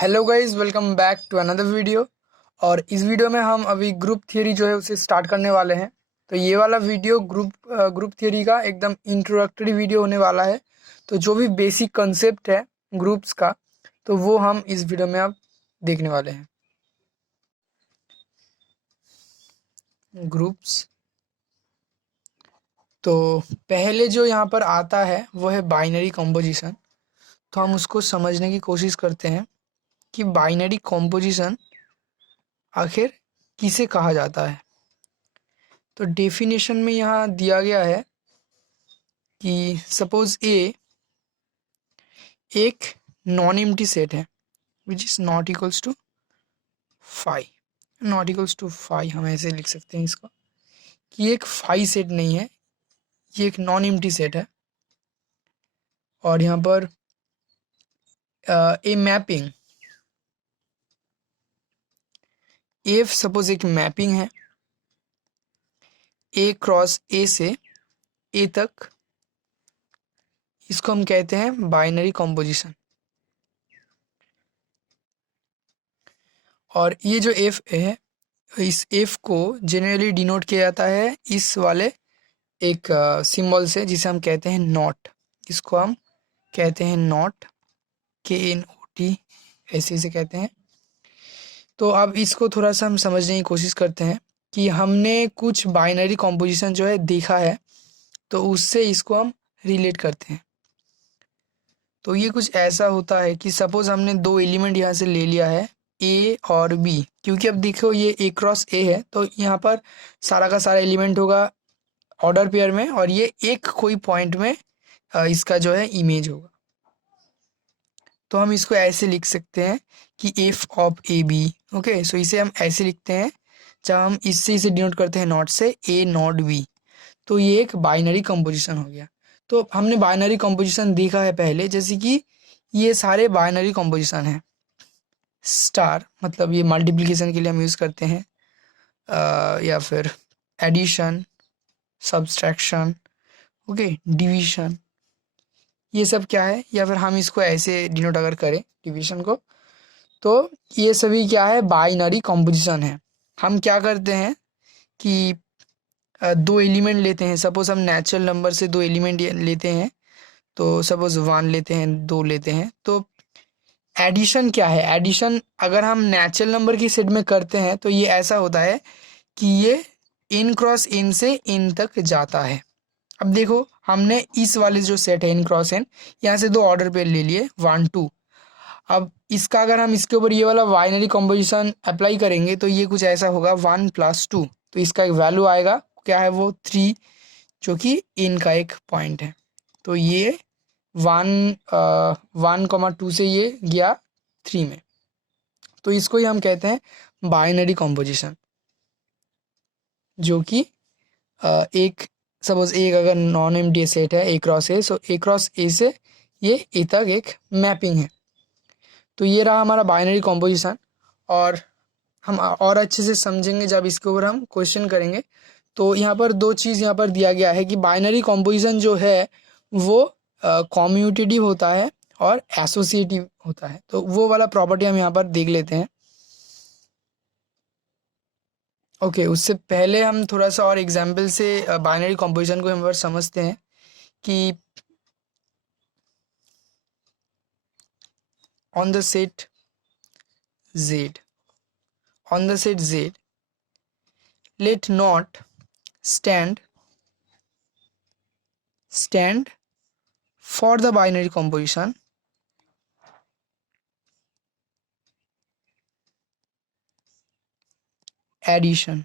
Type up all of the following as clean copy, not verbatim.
Hello guys, welcome back to another video. और इस video में हम अभी ग्रुप थियरी जो है उसे स्टार्ट करने वाले हैं। तो ये वाला वीडियो ग्रुप थियरी का एकदम इंट्रोडक्टरी वीडियो होने वाला है। तो जो भी बेसिक कंसेप्ट है ग्रुप्स का, तो वो हम इस वीडियो में अब देखने वाले हैं। ग्रुप्स, तो पहले जो यहाँ पर आता है वो है बाइनरी कॉम्पोजिशन। तो हम उसको समझने की कोशिश करते हैं कि बाइनरी कॉम्पोजिशन आखिर किसे कहा जाता है। तो डेफिनेशन में यहाँ दिया गया है कि सपोज ए एक नॉन एम्प्टी सेट है which is not equals to 5। Not equals to 5 हम ऐसे लिख सकते हैं इसको कि ये एक 5 सेट नहीं है, ये एक नॉन एम्प्टी सेट है। और यहाँ पर ए मैपिंग, एफ सपोज एक मैपिंग है ए क्रॉस ए से ए तक, इसको हम कहते हैं बाइनरी कॉम्पोजिशन। और ये जो एफ है, इस एफ को जनरली डिनोट किया जाता है इस वाले एक सिंबल से जिसे हम कहते हैं नॉट। इसको हम कहते हैं नॉट, KNOT, ऐसे इसे कहते हैं। तो अब इसको थोड़ा सा हम समझने की कोशिश करते हैं कि हमने कुछ बाइनरी कॉम्पोजिशन जो है देखा है, तो उससे इसको हम रिलेट करते हैं। तो ये कुछ ऐसा होता है कि सपोज हमने दो एलिमेंट यहाँ से ले लिया है ए और बी, क्योंकि अब देखो ये ए क्रॉस ए है, तो यहाँ पर सारा का सारा एलिमेंट होगा ऑर्डर पेयर में, और ये एक कोई पॉइंट में इसका जो है इमेज होगा। तो हम इसको ऐसे लिख सकते हैं कि F of A B. Okay, so इसे हम ऐसे लिखते हैं जब हम इससे इसे डिनोट करते हैं नॉट से, ए नॉट बी। तो ये एक बाइनरी कंपोजिशन हो गया। तो हमने बाइनरी कंपोजिशन देखा है पहले, जैसे कि ये सारे बाइनरी कंपोजिशन हैं। स्टार मतलब ये मल्टीप्लिकेशन के लिए हम यूज़ करते हैं, या फिर एडिशन, सब्सट्रैक्शन, ओके, डिवीजन, ये सब क्या है। या फिर हम इसको ऐसे डिनोट अगर करें डिवीजन को, तो ये सभी क्या है, बाइनरी कंपोजिशन है। हम क्या करते हैं कि दो एलिमेंट लेते हैं, सपोज हम नेचुरल नंबर से दो एलिमेंट लेते हैं, तो सपोज 1 लेते हैं, 2 लेते हैं। तो एडिशन क्या है, एडिशन अगर हम नेचुरल नंबर की सेट में करते हैं तो ये ऐसा होता है कि ये n क्रॉस n से n तक जाता है। अब देखो हमने इस वाले जो सेट है n क्रॉस n, यहाँ से दो ऑर्डर पे ले लिए 1 2। अब इसका अगर हम इसके ऊपर ये वाला बाइनरी कॉम्पोजिशन अप्लाई करेंगे तो ये कुछ ऐसा होगा 1 + 2। तो इसका एक वैल्यू आएगा, क्या है वो 3, जो कि n का एक पॉइंट है। तो ये 1,2 से ये गया 3 में। तो इसको ही हम कहते हैं बाइनरी कॉम्पोजिशन, जो कि एक सपोज एक अगर नॉन एम्प्टी सेट है ए क्रॉस ए, सो ए क्रॉस ए से ये ए तक एक मैपिंग है। तो ये रहा हमारा बाइनरी कॉम्पोजिशन। और हम और अच्छे से समझेंगे जब इसके ऊपर हम क्वेश्चन करेंगे। तो यहाँ पर दो चीज़ यहाँ पर दिया गया है कि बाइनरी कॉम्पोजिशन जो है वो कॉम्यूटेटिव होता है और एसोसिएटिव होता है। तो वो वाला प्रॉपर्टी हम यहाँ पर देख लेते हैं। ओके, उससे पहले हम थोड़ा सा और एग्जाम्पल से बाइनरी कॉम्पोजिशन को हम पर समझते हैं कि on the set Z, on the set Z, let not stand for the binary composition addition,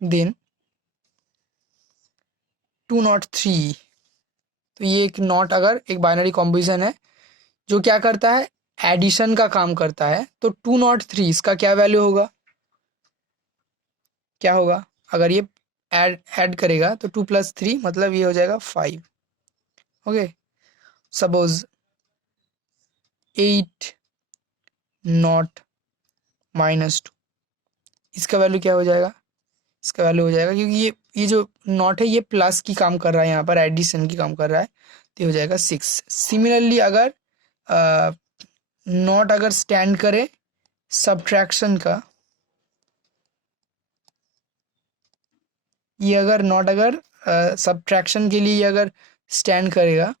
then 2 not 3। तो ये एक नॉट अगर एक बाइनरी कॉम्पोजिशन है जो क्या करता है, एडिशन का काम करता है, तो 2 नॉट 3 इसका क्या वैल्यू होगा, क्या होगा अगर ये ऐड करेगा तो 2 + 3 मतलब ये हो जाएगा 5। ओके, सपोज 8 नॉट -2, इसका वैल्यू क्या हो जाएगा, इसका वैल्यू हो जाएगा, क्योंकि ये जो नॉट है ये प्लस की काम कर रहा है, यहाँ पर एडिशन की काम कर रहा है, तो हो जाएगा 6। सिमिलरली अगर नॉट अगर स्टैंड करे सब्ट्रैक्शन का, ये अगर नॉट अगर सब्ट्रैक्शन के लिए ये अगर स्टैंड करेगा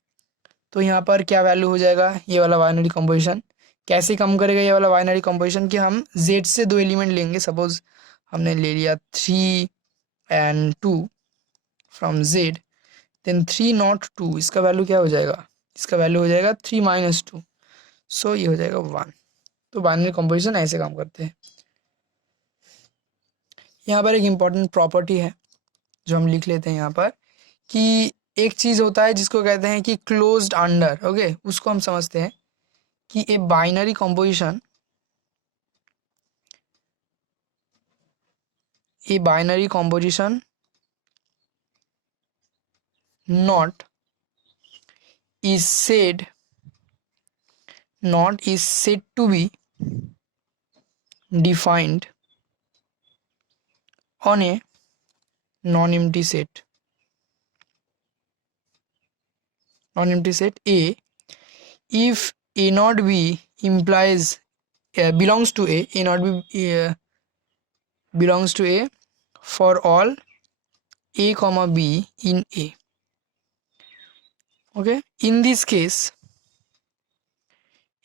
तो यहाँ पर क्या वैल्यू हो जाएगा, ये वाला बाइनरी कंपोजिशन कैसे कम करेगा, ये वाला बाइनरी कंपोजिशन कि हम z से दो एलिमेंट लेंगे, सपोज हमने ले लिया 3 and 2 from z, then 3 not 2, इसका वैल्यू क्या हो जाएगा, इसका वैल्यू हो जाएगा 3 माइनस 2, सो ये हो जाएगा 1। तो बाइनरी कंपोजिशन ऐसे काम करते हैं। यहाँ पर एक इम्पॉर्टेंट प्रॉपर्टी है जो हम लिख लेते हैं यहाँ पर, कि एक चीज़ होता है जिसको कहते हैं कि क्लोज्ड अंडर, ओके, उसको हम समझते हैं कि a binary composition, a binary composition not is said to be defined on a non-empty set A if A not B implies belongs to A not B belongs to A for all A comma B in A. Okay, in this case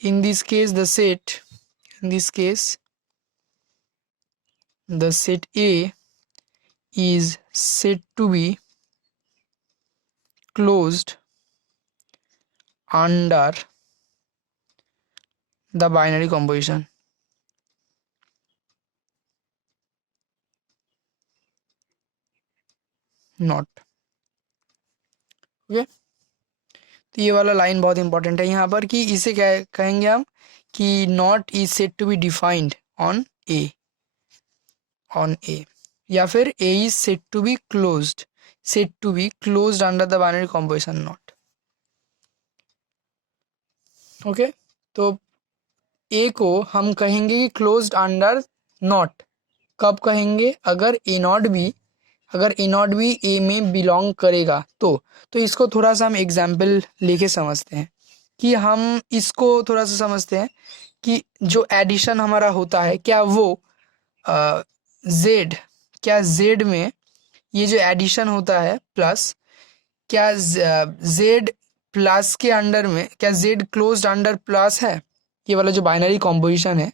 the set A is said to be closed under the binary composition not. Okay, तो ये वाला line बहुत important है यहाँ पर, कि इसे क्या कहेंगे हम, कि nought is said to be defined on A या फिर A is said to be closed under the binary composition nought. Okay, तो ए को हम कहेंगे कि क्लोज्ड अंडर नॉट, कब कहेंगे, अगर ए नॉट बी ए में बिलोंग करेगा तो इसको थोड़ा सा हम एग्जाम्पल लेके समझते हैं, कि हम इसको थोड़ा सा समझते हैं कि जो एडिशन हमारा होता है क्या वो जेड में ये जो एडिशन होता है प्लस, क्या जेड प्लस के अंडर में, क्या जेड क्लोज्ड अंडर प्लस है, ये वाला जो बाइनरी कॉम्पोजिशन है,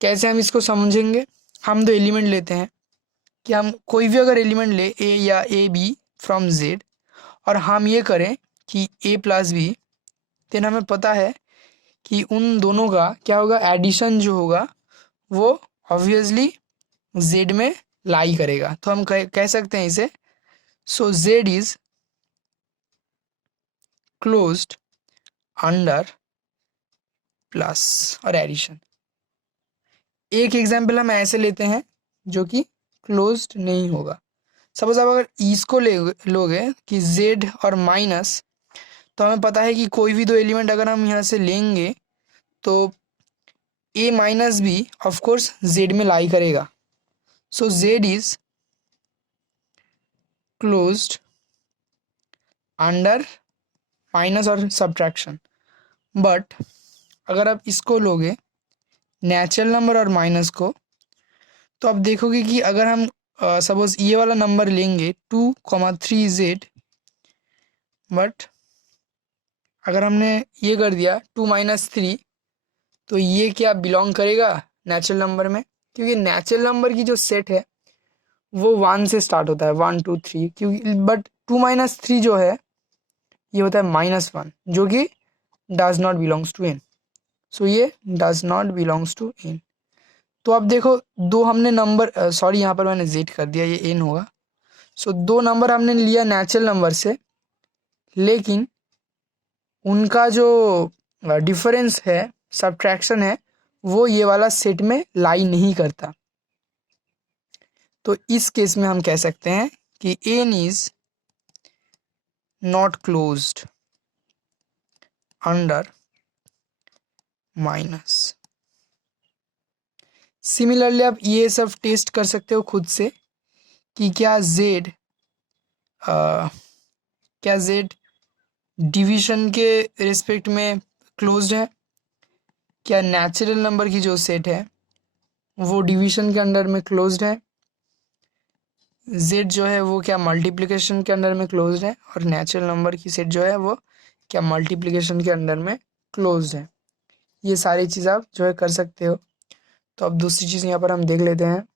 कैसे हम इसको समझेंगे, हम दो एलिमेंट लेते हैं, कि हम कोई भी अगर एलिमेंट ले ए या ए बी फ्रॉम जेड और हम ये करें कि ए प्लस बी, देन हमें पता है कि उन दोनों का क्या होगा, एडिशन जो होगा वो ऑब्वियसली जेड में लाई करेगा, तो हम कह सकते हैं इसे, so Z is closed under plus और एडिशन। एक एग्जाम्पल हम ऐसे लेते हैं जो कि क्लोज्ड नहीं होगा, सपोज आप अगर इसको लोगे कि z और माइनस, तो हमें पता है कि कोई भी दो एलिमेंट अगर हम यहाँ से लेंगे तो a minus B of course z में लाई करेगा, so z is closed under minus और सब्ट्रैक्शन। बट अगर आप इसको लोगे नेचुरल नंबर और माइनस को, तो आप देखोगे कि अगर हम सपोज ये वाला नंबर लेंगे 2,3z, बट अगर हमने ये कर दिया 2 माइनस 3, तो ये क्या बिलोंग करेगा नेचुरल नंबर में, क्योंकि नेचुरल नंबर की जो सेट है वो 1 से स्टार्ट होता है, 1 2 3, क्योंकि बट 2 माइनस 3 जो है ये होता है -1, जो कि does not belongs to N, so ये does not belongs to N. तो अब देखो दो हमने नंबर, सॉरी यहाँ पर मैंने जेड कर दिया, ये एन होगा, सो दो नंबर हमने लिया नेचुरल नंबर से, लेकिन उनका जो डिफरेंस है, सब्ट्रैक्शन है, वो ये वाला सेट में लाई नहीं करता। तो इस केस में हम कह सकते हैं कि N is not closed under minus. Similarly आप ये सब टेस्ट कर सकते हो खुद से कि क्या जेड डिवीजन के रिस्पेक्ट में क्लोज्ड है? क्या नेचुरल नंबर की जो सेट है वो डिवीजन के अंडर में क्लोज्ड है? जेड जो है वो क्या मल्टीप्लिकेशन के अंडर में क्लोज्ड है? और नेचुरल नंबर की सेट जो है वो क्या मल्टीप्लिकेशन के अंडर में क्लोज्ड है? ये सारी चीज़ आप जो है कर सकते हो। तो अब दूसरी चीज़ यहाँ पर हम देख लेते हैं।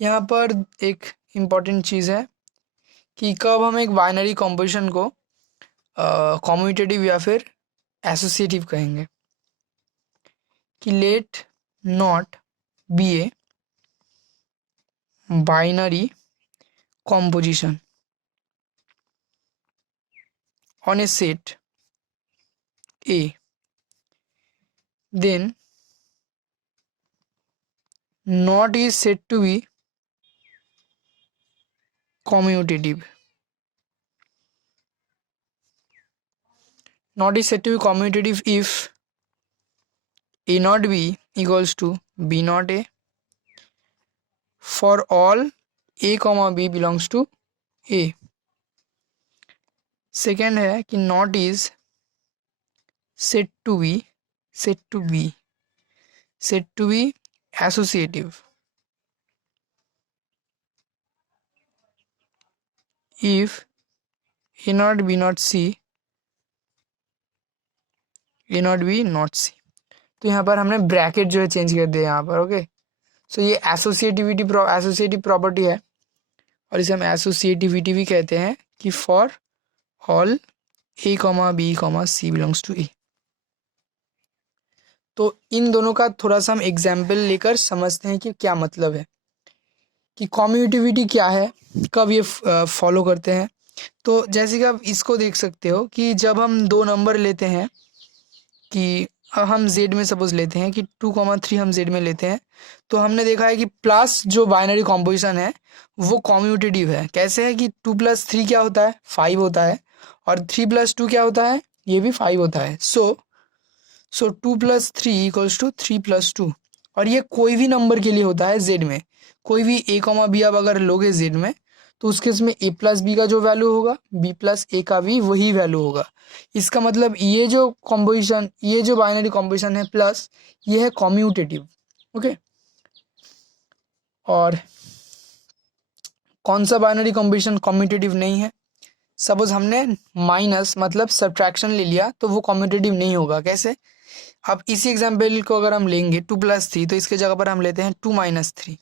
यहाँ पर एक इम्पॉर्टेंट चीज़ है कि कब हम एक बाइनरी कॉम्पोजिशन को कॉम्यूटेटिव या फिर एसोसिएटिव कहेंगे। कि let not be a binary composition on a set A, then not is said to be commutative. Not is said to be commutative if A not B equals to B not A for all A comma B belongs to A. Second है कि nought is said to be associative if A not B not C A not B not C। तो यहाँ पर हमने bracket जो है change कर दिया यहाँ पर। ओके, सो ये एसोसिएटिव प्रॉपर्टी है और इसे हम एसोसिएटिविटी भी कहते हैं कि for all A comma B comma C belongs to A. तो इन दोनों का थोड़ा सा हम एग्जाम्पल लेकर समझते हैं कि क्या मतलब है, कि कॉम्यूटिविटी क्या है, कब ये फॉलो करते हैं। तो जैसे कि आप इसको देख सकते हो कि जब हम दो नंबर लेते हैं, कि अब हम जेड में सपोज लेते हैं कि 2,3 हम जेड में लेते हैं, तो हमने देखा है कि प्लस जो बाइनरी कॉम्पोजिशन है वो कॉम्यूटेटिव है। कैसे है कि 2 + 3 क्या होता है, 5 होता है, और 3 + 2 क्या होता है, ये भी 5 होता है। सो 2 + 3 = 3 + 2, और ये कोई भी नंबर के लिए होता है जेड में। कोई भी ए कॉमा बी आप अगर लोगे जेड में, तो उसके इसमें ए प्लस बी का जो वैल्यू होगा बी प्लस ए का भी वही वैल्यू होगा। इसका मतलब ये जो कॉम्पोजिशन, ये जो बाइनरी कॉम्पोजिशन है प्लस, ये है कॉम्यूटेटिव। ओके, और कौन सा बाइनरी कॉम्पोजिशन कॉम्यूटेटिव नहीं है? सपोज हमने माइनस मतलब सब्ट्रैक्शन ले लिया तो वो कॉम्यूटेटिव नहीं होगा। कैसे? अब इसी एग्जाम्पल को अगर हम लेंगे 2 + 3, तो इसके जगह पर हम लेते हैं 2 - 3।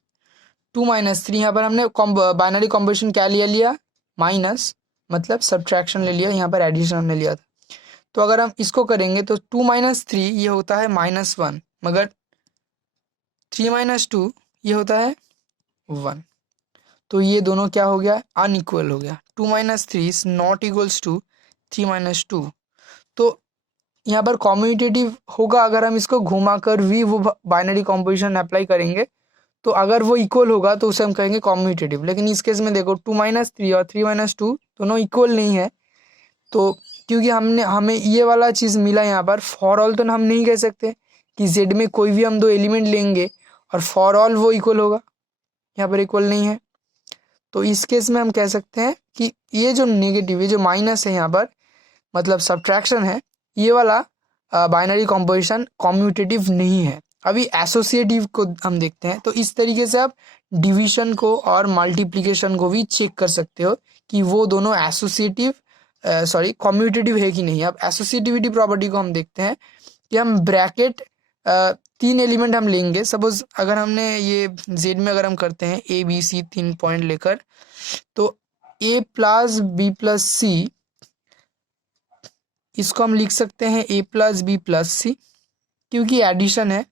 2 - 3 यहाँ पर हमने बाइनरी कॉम्पोजिशन क्या लिया माइनस मतलब सब्ट्रैक्शन ले लिया, यहाँ पर एडिशन हमने लिया था। तो अगर हम इसको करेंगे तो 2 - 3 ये होता है -1, मगर 3 - 2 ये होता है 1। तो ये दोनों क्या हो गया, अनइक्वल हो गया। 2 - 3 इज नॉट इक्वल्स टू 3 - 2। तो यहाँ पर कॉम्यूटेटिव होगा अगर हम इसको घुमाकर भी वो बाइनरी कॉम्पोजिशन अप्लाई करेंगे, तो अगर वो इक्वल होगा तो उसे हम कहेंगे कॉम्यूटेटिव। लेकिन इस केस में देखो 2 - 3 और 3 - 2 दोनों इक्वल नहीं है। तो क्योंकि हमें ये वाला चीज़ मिला यहाँ पर, फॉर ऑल तो हम नहीं कह सकते कि जेड में कोई भी हम दो एलिमेंट लेंगे और फॉर ऑल वो इक्वल होगा, यहाँ पर इक्वल नहीं है। तो इस केस में हम कह सकते हैं कि ये जो नेगेटिव, ये जो माइनस है यहाँ पर मतलब सब्ट्रैक्शन है, ये वाला बाइनरी कॉम्पोजिशन कॉम्यूटेटिव नहीं है। अभी एसोसिएटिव को हम देखते हैं। तो इस तरीके से आप डिवीजन को और मल्टीप्लिकेशन को भी चेक कर सकते हो कि वो दोनों कॉम्यूटेटिव है कि नहीं। अब एसोसिएटिविटी प्रॉपर्टी को हम देखते हैं कि हम ब्रैकेट 3 एलिमेंट हम लेंगे। सपोज अगर हमने ये जेड में अगर हम करते हैं ए बी सी 3 पॉइंट लेकर, तो ए प्लस बी प्लस सी, इसको हम लिख सकते हैं ए प्लस बी प्लस सी क्योंकि एडिशन है,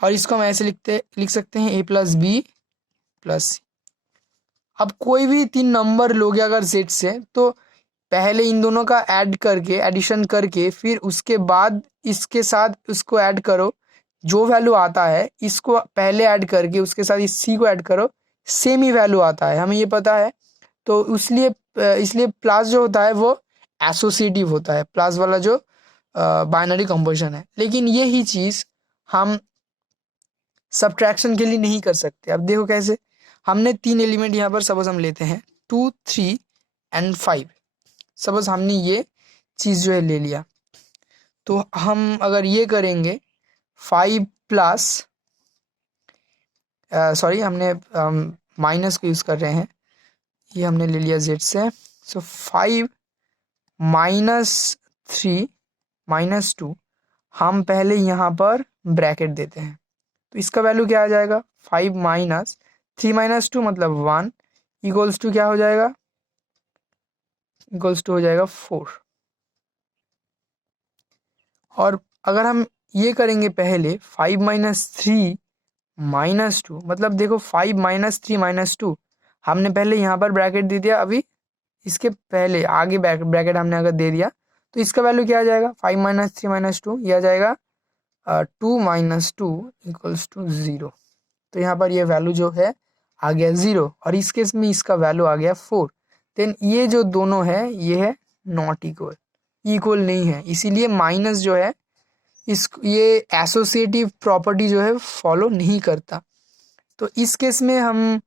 और इसको हम ऐसे लिख सकते हैं ए प्लस बी प्लस सी। अब कोई भी 3 नंबर लोगे अगर जेड से, तो पहले इन दोनों का ऐड करके, एडिशन करके, फिर उसके बाद इसके साथ उसको ऐड करो, जो वैल्यू आता है इसको पहले ऐड करके उसके साथ इस सी को ऐड करो, सेम ही वैल्यू आता है, हमें ये पता है। तो इसलिए प्लस जो होता है वो एसोसिएटिव होता है, प्लस वाला जो बाइनरी कंपोजिशन है। लेकिन यही चीज़ हम सब्ट्रैक्शन के लिए नहीं कर सकते। अब देखो कैसे, हमने 3 एलिमेंट यहाँ पर सपोज हम लेते हैं 2, 3 एंड 5। सपोज हमने ये चीज़ जो है ले लिया, तो हम अगर ये करेंगे 5 प्लस सॉरी हमने माइनस को यूज़ कर रहे हैं, ये हमने ले लिया z से। सो 5 माइनस 3 माइनस 2, हम पहले यहाँ पर ब्रैकेट देते हैं तो इसका वैल्यू क्या आ जाएगा, 5 माइनस 3 माइनस 2 मतलब 1 इक्वल्स टू क्या हो जाएगा, इक्वल्स टू हो जाएगा 4। और अगर हम ये करेंगे पहले 5 माइनस 3 माइनस 2 मतलब देखो 5 माइनस 3 माइनस 2 हमने पहले यहाँ पर ब्रैकेट दे दिया, अभी इसके पहले आगे ब्रैकेट हमने अगर दे दिया तो इसका वैल्यू क्या आ जाएगा, 5 माइनस 3 माइनस 2 ये आ जाएगा 2 माइनस 2 इक्वल्स टू 0। तो यहाँ पर ये वैल्यू जो है आ गया 0 और इस केस में इसका वैल्यू आ गया 4। देन ये जो दोनों है ये है नॉट इक्वल, इक्वल नहीं है, इसीलिए माइनस जो है इस ये एसोसिएटिव प्रॉपर्टी जो है फॉलो नहीं करता। तो इस केस में हम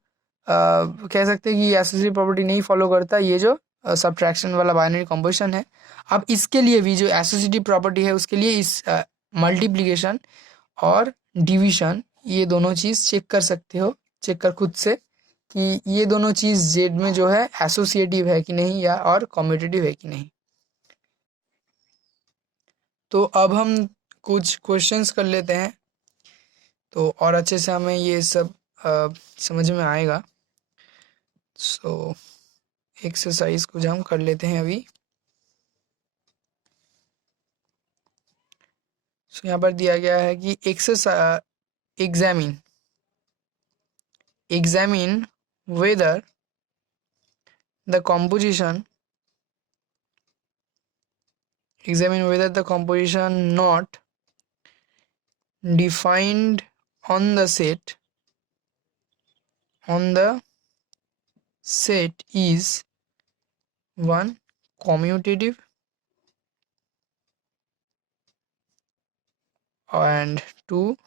कह सकते हैं कि एसोसिएटिव प्रॉपर्टी नहीं फॉलो करता ये जो सब्ट्रैक्शन वाला बाइनरी कंपोजिशन है। अब इसके लिए भी जो एसोसिएटिव प्रॉपर्टी है उसके लिए इस मल्टीप्लिकेशन और डिवीजन ये दोनों चीज़ चेक कर सकते हो, चेक कर खुद से कि ये दोनों चीज़ जेड में जो है एसोसिएटिव है कि नहीं या और कॉम्यूटेटिव है कि नहीं। तो अब हम कुछ क्वेश्चंस कर लेते हैं तो और अच्छे से हमें ये सब समझ में आएगा। सो एक्सरसाइज कुछ हम कर लेते हैं अभी। सो यहाँ पर दिया गया है कि examine whether the composition not defined on the set is 1 commutative and 2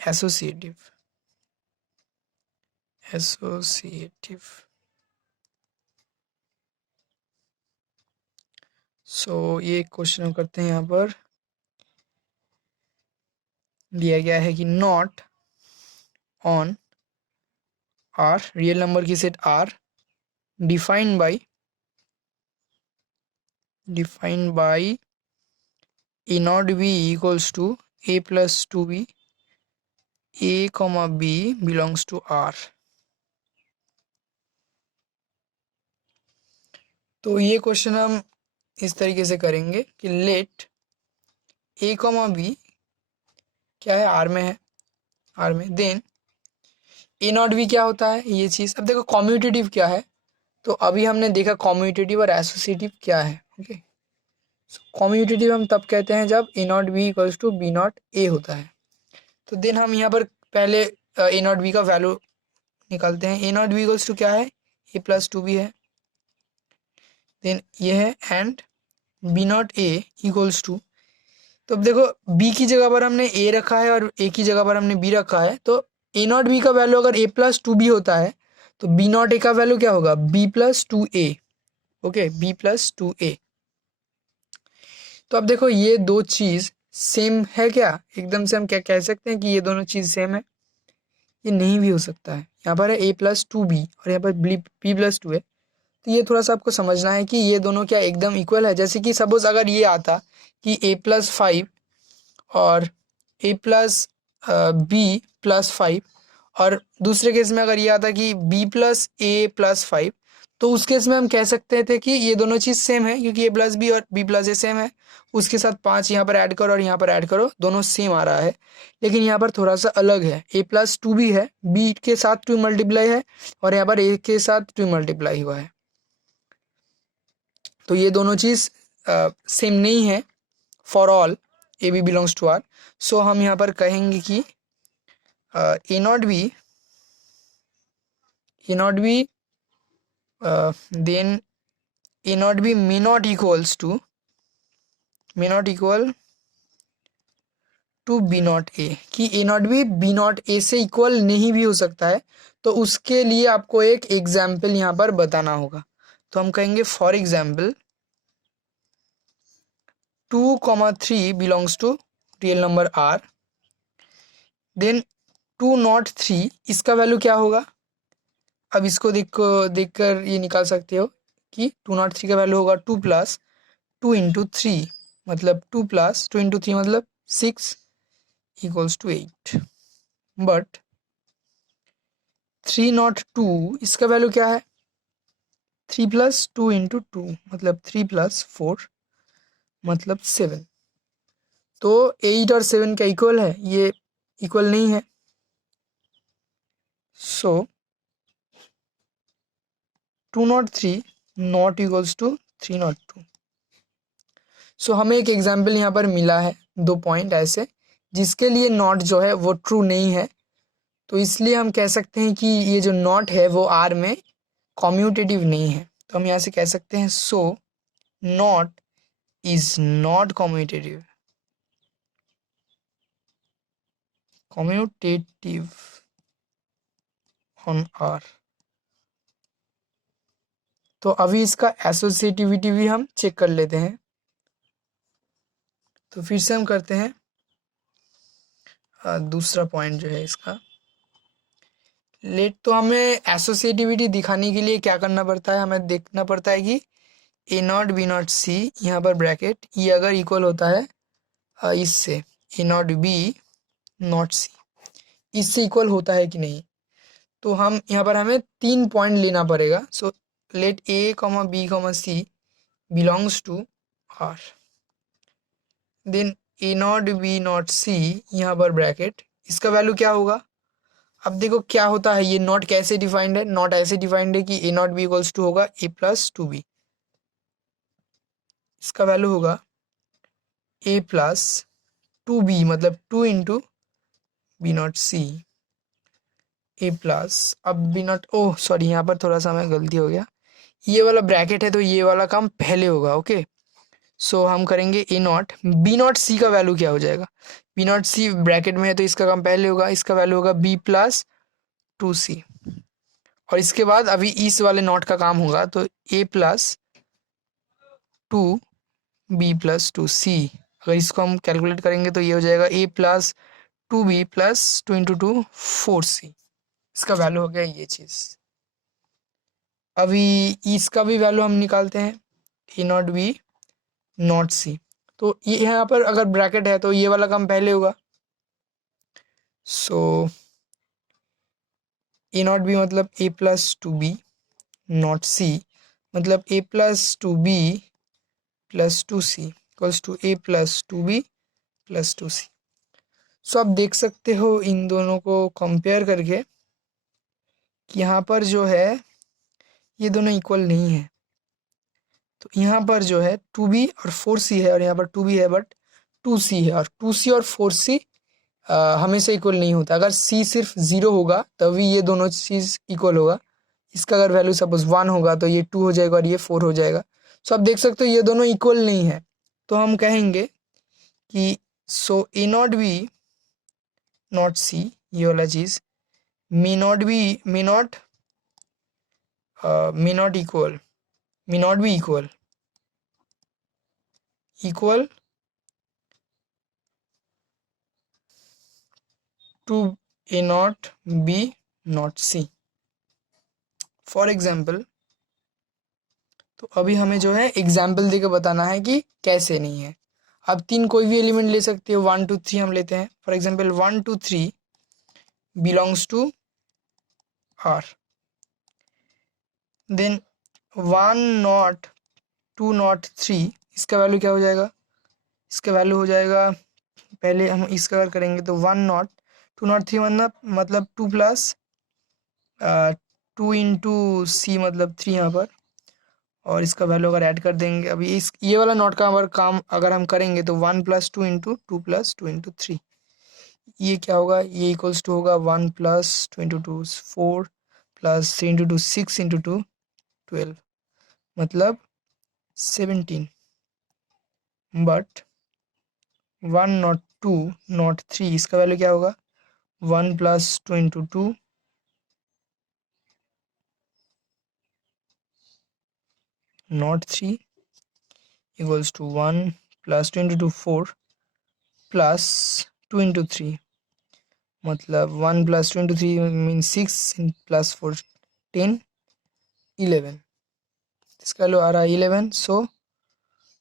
associative। सो ये क्वेश्चन हम करते हैं। यहाँ पर दिया गया है कि not on R, real number की set R defined by A not be equals to A plus 2b, a comma b belongs to R. तो ये क्वेश्चन हम इस तरीके से करेंगे कि लेट a कॉमा b क्या है, आर में है, आर में। देन ए नॉट बी क्या होता है ये चीज़। अब देखो कॉम्यूटेटिव क्या है, तो अभी हमने देखा कॉम्यूटेटिव और एसोसिएटिव क्या है। ओके, कॉम्यूटेटिव हम तब कहते हैं जब A not be equals to B not A होता है। तो देन हम यहाँ पर पहले ए नॉट बी का वैल्यू निकालते हैं। A not be equals to क्या है, ए प्लस 2b है। देन ये है and B not A equals to, तो अब देखो b की जगह पर हमने a रखा है और a की जगह पर हमने b रखा है। तो ए नॉट बी का वैल्यू अगर a प्लस 2b होता है तो बी नॉट ए का वैल्यू क्या होगा, b plus 2a। Okay, b plus 2a। तो अब देखो ये दो चीज़ सेम है क्या, एकदम से हम क्या कह सकते हैं कि ये दोनों चीज़ सेम है, ये नहीं भी हो सकता है। यहाँ पर है a प्लस 2b और यहाँ पर b प्लस 2 है। तो ये थोड़ा सा आपको समझना है कि ये दोनों क्या एकदम इक्वल है। जैसे कि सपोज अगर ये आता कि a प्लस 5 और a प्लस बी प्लस 5, और दूसरे केस में अगर ये आता कि b प्लस ए प्लस 5, तो उस केस में हम कह सकते थे कि ये दोनों चीज़ सेम है क्योंकि a प्लस बी और b प्लस ए सेम है। उसके साथ 5 यहाँ पर ऐड करो और यहाँ पर ऐड करो, दोनों सेम आ रहा है। लेकिन यहाँ पर थोड़ा सा अलग है, a प्लस 2b है, b के साथ 2 मल्टीप्लाई है और यहाँ पर a के साथ 2 मल्टीप्लाई हुआ है। तो ये दोनों चीज़ सेम नहीं है for all A B belongs to R. So हम यहाँ पर कहेंगे कि A not B then A not B may not equal to B not A, कि A not be not A से इक्वल नहीं भी हो सकता है। तो उसके लिए आपको एक एग्जाम्पल यहाँ पर बताना होगा। तो हम कहेंगे for example 2, 3 belongs to real number R। Then 2 not 3 इसका वैल्यू क्या होगा? अब इसको देखकर ये निकाल सकते हो कि 2 not 3 का वैल्यू होगा 2 + 2 × 3 मतलब 2 + 2 × 3 मतलब 6 = 8। बट 3 not 2 इसका वैल्यू क्या है? 3 + 2 × 2 मतलब 3 + 4 मतलब 7। तो 8 और 7 का इक्वल है? ये इक्वल नहीं है। So 2 not 3 not equals to 3 not 2। So हमें एक एग्जाम्पल यहाँ पर मिला है 2 पॉइंट ऐसे जिसके लिए नॉट जो है वो ट्रू नहीं है। तो इसलिए हम कह सकते हैं कि ये जो नॉट है वो आर में कॉम्यूटेटिव नहीं है। तो हम यहाँ से कह सकते हैं so not is not commutative on R. तो अभी इसका एसोसिएटिविटी भी हम चेक कर लेते हैं। तो फिर से हम करते हैं दूसरा पॉइंट जो है इसका लेट। तो हमें एसोसिएटिविटी दिखाने के लिए क्या करना पड़ता है? हमें देखना पड़ता है कि A0 B0 C यहाँ पर ब्रैकेट ये अगर इक्वल होता है इससे A0 B नॉट C इससे इक्वल होता है कि नहीं। तो हम यहाँ पर हमें 3 पॉइंट लेना पड़ेगा। So let A, B, C belongs to R। Then A0 B0 C यहाँ पर ब्रैकेट इसका वैल्यू क्या होगा? अब देखो क्या होता है, ये नॉट कैसे डिफाइंड है? नॉट ऐसे डिफाइंड है कि A0 B = होगा A + 2B। इसका वैल्यू होगा A + 2B मतलब 2 × B0 C A प्लस। अब B0 ओह सॉरी यहाँ पर थोड़ा सा हमें गलती हो गया, ये वाला ब्रैकेट है तो ये वाला काम पहले होगा। ओके सो हम करेंगे A0 B0 C का वैल्यू क्या हो जाएगा? B0 C ब्रैकेट में है तो इसका काम पहले होगा, इसका वैल्यू होगा B + 2C। और इसके बाद अभी इस वाले नॉट का काम होगा तो A + 2B + 2C। अगर इसको हम कैलकुलेट करेंगे तो ये हो जाएगा A + 2B + 2 × 2 4C। इसका वैल्यू हो गया ये चीज़। अभी इसका भी वैल्यू हम निकालते हैं A0 B नॉट C। तो ये यहाँ पर अगर ब्रैकेट है तो ये वाला काम पहले होगा। सो A0 B मतलब A + 2B नॉट C मतलब A + 2B + 2C = A + 2B + 2C। सो आप देख सकते हो इन दोनों को कंपेयर करके कि यहाँ पर जो है ये दोनों इक्वल नहीं है। तो यहाँ पर जो है 2B और 4C है और यहाँ पर 2B है बट 2C है, और 2C और 4C हमेशा इक्वल नहीं होता। अगर C सिर्फ 0 होगा तभी ये दोनों चीज़ इक्वल होगा। इसका अगर वैल्यू सपोज 1 होगा तो ये 2 हो जाएगा और ये 4 हो जाएगा। सो आप देख सकते हो ये दोनों इक्वल नहीं है। तो हम कहेंगे कि सो A0 B नॉट C ये वाला चीज़ may not be equal to A0 B not C। For example तो अभी हमें जो है एग्जाम्पल देके बताना है कि कैसे नहीं है। आप 3 कोई भी एलिमेंट ले सकते हो, 1 2 3 हम लेते हैं। For example 1 2 3 belongs to R। Then 1 not 2 not 3 इसका वैल्यू क्या हो जाएगा? इसका वैल्यू हो जाएगा, पहले हम इसका अगर करेंगे तो 1 नॉट 2 नॉट 3 मतलब 2 + 2 × C मतलब 3 यहाँ पर, और इसका वैल्यू अगर ऐड कर देंगे अभी इस ये वाला नॉट का अगर काम अगर हम करेंगे तो 1 + 2 × 2 + 2 × 3 ये क्या होगा? ये इक्वल्स टू होगा 1 + 2 × 2 4 + 3 × 2 6 × 2 12 मतलब 17। बट 1 नॉट 2 नॉट 3 इसका वैल्यू क्या होगा? 1 + 2 × 2 not 3 = 1 plus 2 into 2 4 plus 2 into 3, मतलब 1 प्लस 2 इंटू 3 मीन्स 6 प्लस 4 10 11, इसका लो आ रहा है 11.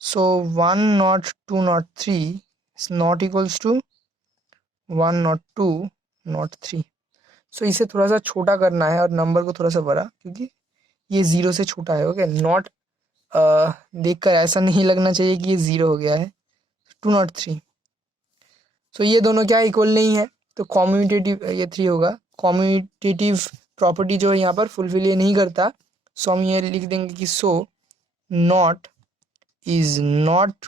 So 1 not 2 not 3 is not equals to 1 not 2 not 3. So इसे थोड़ा सा छोटा करना है और नंबर को थोड़ा सा बड़ा, क्योंकि ये 0 से छोटा है. ओके, नॉट देखकर ऐसा नहीं लगना चाहिए कि ये 0 हो गया है. 2 नॉट 3. सो ये दोनों क्या इक्वल नहीं है, तो कॉम्यूटेटिव ये 3 होगा. कॉम्यूटेटिव प्रॉपर्टी जो है यहाँ पर फुलफिल ये नहीं करता. सो हम ये लिख देंगे कि so not is not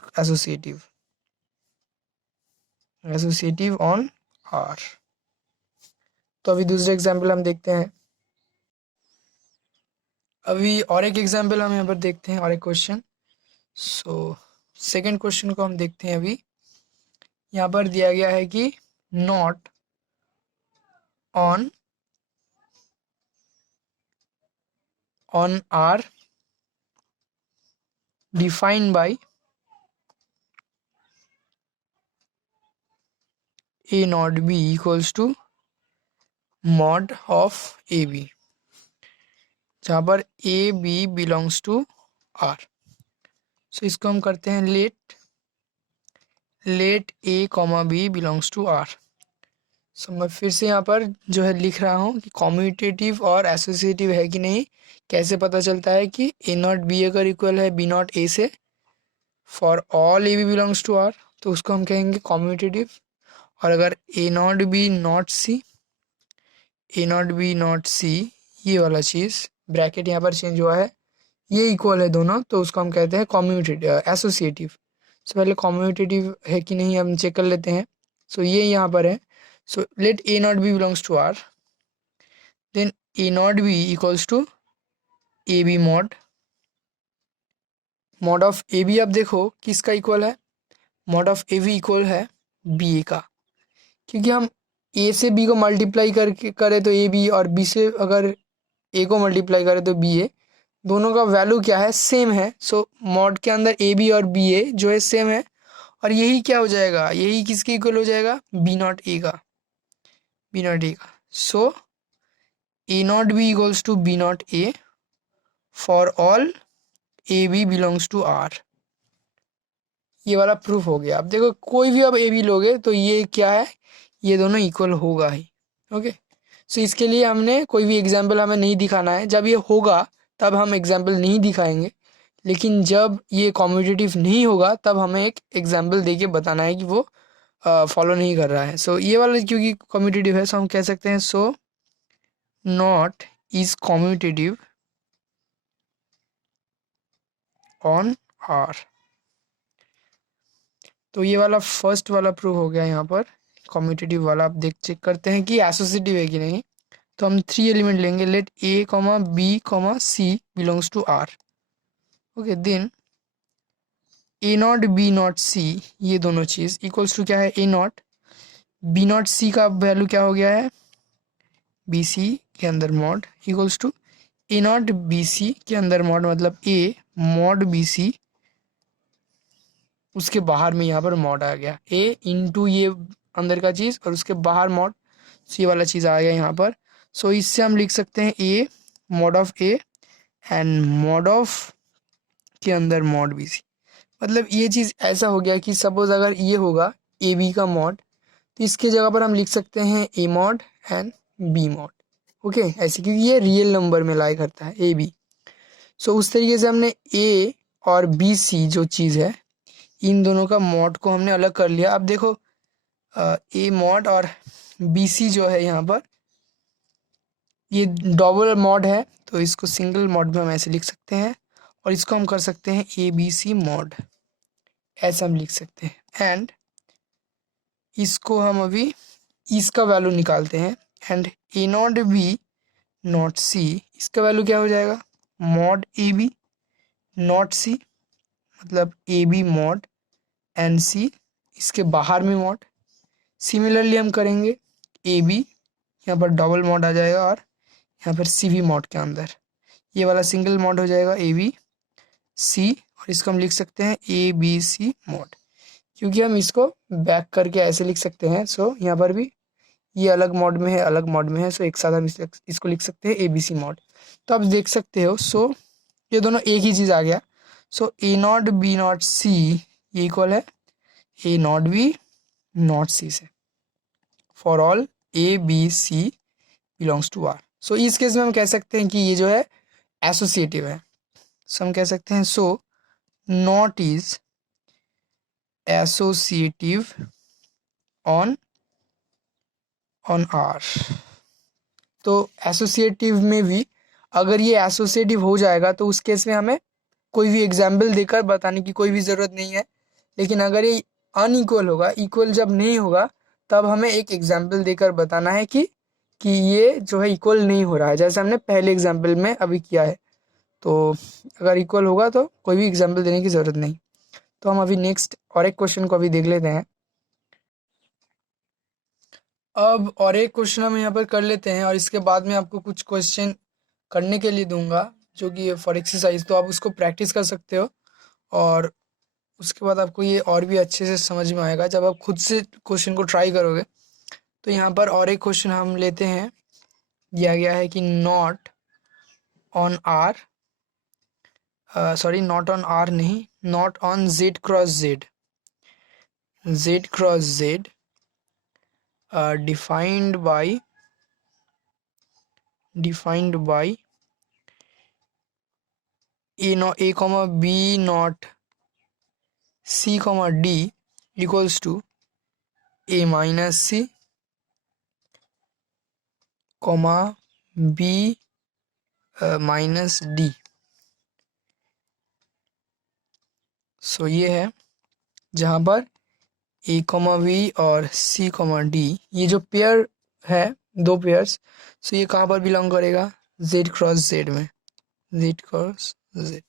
associative on R. तो अभी दूसरे एग्जाम्पल हम देखते हैं. अभी और एक एग्जाम्पल हम यहाँ पर देखते हैं और एक क्वेश्चन. सो सेकंड क्वेश्चन को हम देखते हैं. अभी यहाँ पर दिया गया है कि not on R defined by A not be equals to mod of A B, जहाँ पर A B belongs to R. So इसको हम करते हैं let A comma B belongs to R. So मैं फिर से यहाँ पर जो है लिख रहा हूँ कि कॉम्यूटेटिव और एसोसिएटिव है कि नहीं. कैसे पता चलता है कि ए नॉट बी अगर इक्वल है बी नॉट ए से for all A B belongs to R, तो उसको हम कहेंगे कॉम्यूटेटिव. और अगर A not be not C, A not be not सी, ये वाला चीज़ ब्रैकेट यहाँ पर चेंज हुआ है, ये इक्वल है दोनों, तो उसको हम कहते हैं कॉम्यूटेटिव एसोसिएटिव. सो पहले कॉम्यूटेटिव है कि नहीं हम चेक कर लेते हैं. सो ये यहाँ पर है. So let A not B belongs to R, then A not be equals to A B mod of A B. अब देखो किसका इक्वल है, mod of A B equal है बी ए का, क्योंकि हम ए से बी को मल्टीप्लाई करके करें तो ए बी, और बी से अगर ए को मल्टीप्लाई करें तो बी ए, दोनों का वैल्यू क्या है, सेम है. सो मॉड के अंदर ए बी और बी ए जो है सेम है, और यही क्या हो जाएगा, यही किसके इक्वल हो जाएगा, बी नॉट ए का, बी नॉट ए का. So a not be equals to B not a for all A B belongs to R. ये वाला प्रूफ हो गया. अब देखो कोई भी अब ए बी लोगे तो ये क्या है, ये दोनों इक्वल होगा ही. ओके, सो इसके लिए हमने कोई भी एग्जाम्पल हमें नहीं दिखाना है. जब ये होगा तब हम एग्जाम्पल नहीं दिखाएंगे, लेकिन जब ये कॉम्यूटेटिव नहीं होगा तब हमें एक एग्जाम्पल दे के बताना है कि वो फॉलो नहीं कर रहा है. सो ये वाला क्योंकि कॉम्यूटेटिव है, सो हम कह सकते हैं so not is commutative on R. तो ये वाला फर्स्ट वाला प्रूव हो गया यहाँ पर कॉम्यूटेटिव वाला. अब देख चेक करते हैं कि एसोसिएटिव है कि नहीं. तो हम 3 एलिमेंट लेंगे, let A comma B comma C belongs to R. Okay, then A not be not सी, ये दोनों चीज़ इक्वल्स टू क्या है, a not be not c का वैल्यू क्या हो गया है, बी सी के अंदर mod equals to A not B C के अंदर मॉड, मतलब ए मॉड बी सी, उसके बाहर में यहाँ पर मॉड आ गया ए इंटू ये अंदर का चीज़ और उसके बाहर मॉड, सो ये वाला चीज़ आ गया यहाँ पर. सो इससे हम लिख सकते हैं a mod of a and mod of के अंदर मॉड बी सी. मतलब ये चीज़ ऐसा हो गया कि सपोज अगर ये होगा ए बी का मॉड, तो इसके जगह पर हम लिख सकते हैं a mod and b mod. Okay, ऐसे क्योंकि ये रियल नंबर में लाई करता है ए बी. सो उस तरीके से हमने ए और बी सी जो चीज़ है, इन दोनों का मॉड को हमने अलग कर लिया. अब देखो ए मॉड और बी सी जो है यहाँ पर ये डबल मॉड है, तो इसको सिंगल मॉड में हम ऐसे लिख सकते हैं, और इसको हम कर सकते हैं ए बी सी मॉड, ऐसा हम लिख सकते हैं. एंड इसको हम अभी इसका वैल्यू निकालते हैं, and a not be not c, इसका वैल्यू क्या हो जाएगा, mod a B not c, मतलब a B mod n c, इसके बाहर में मॉड. सिमिलरली हम करेंगे ए बी, यहाँ पर डबल मॉड आ जाएगा, और यहाँ पर सी बी मॉड के अंदर ये वाला सिंगल मॉड हो जाएगा ए बी सी, और इसको हम लिख सकते हैं ए बी सी मॉड. क्योंकि हम इसको बैक करके ऐसे लिख सकते हैं। सो यहाँ पर भी ये अलग मोड में है, अलग मोड में है, सो एक साथ हम इसको लिख सकते हैं ABC मोड। तो आप देख सकते हो, सो ये दोनों एक ही चीज़ आ गया। सो A0 B0 C ये इक्वल है A0 B नॉट C से, for all ABC belongs to R। So इस केस में हम कह सकते हैं कि ये जो है एसोसिएटिव है। सो हम कह सकते हैं so not is associative on R। तो एसोसिएटिव में भी अगर ये एसोसिएटिव हो जाएगा तो उस केस में हमें कोई भी एग्जाम्पल देकर बताने की कोई भी ज़रूरत नहीं है। लेकिन अगर ये अनइक्वल होगा, इक्वल जब नहीं होगा, तब हमें एक एग्जाम्पल देकर बताना है कि ये जो है इक्वल नहीं हो रहा है, जैसे हमने पहले एग्जाम्पल में अभी किया है। तो अगर इक्वल होगा तो कोई भी एग्जाम्पल देने की ज़रूरत नहीं। तो हम अभी नेक्स्ट और एक क्वेश्चन को अभी देख लेते हैं। अब और एक क्वेश्चन हम यहाँ पर कर लेते हैं और इसके बाद में आपको कुछ क्वेश्चन करने के लिए दूंगा जो कि फॉर एक्सरसाइज, तो आप उसको प्रैक्टिस कर सकते हो और उसके बाद आपको ये और भी अच्छे से समझ में आएगा जब आप खुद से क्वेश्चन को ट्राई करोगे। तो यहाँ पर और एक क्वेश्चन हम लेते हैं, दिया गया है कि not on R, sorry not on R नहीं, not on Z cross Z, Z cross Z defined by a comma b not c comma d equals to a minus c comma b minus d. So ये है जहाँ पर a comma b और c comma d ये जो pair है, दो pairs, सो ये कहाँ पर बिलोंग करेगा, z क्रॉस z में, z क्रॉस z।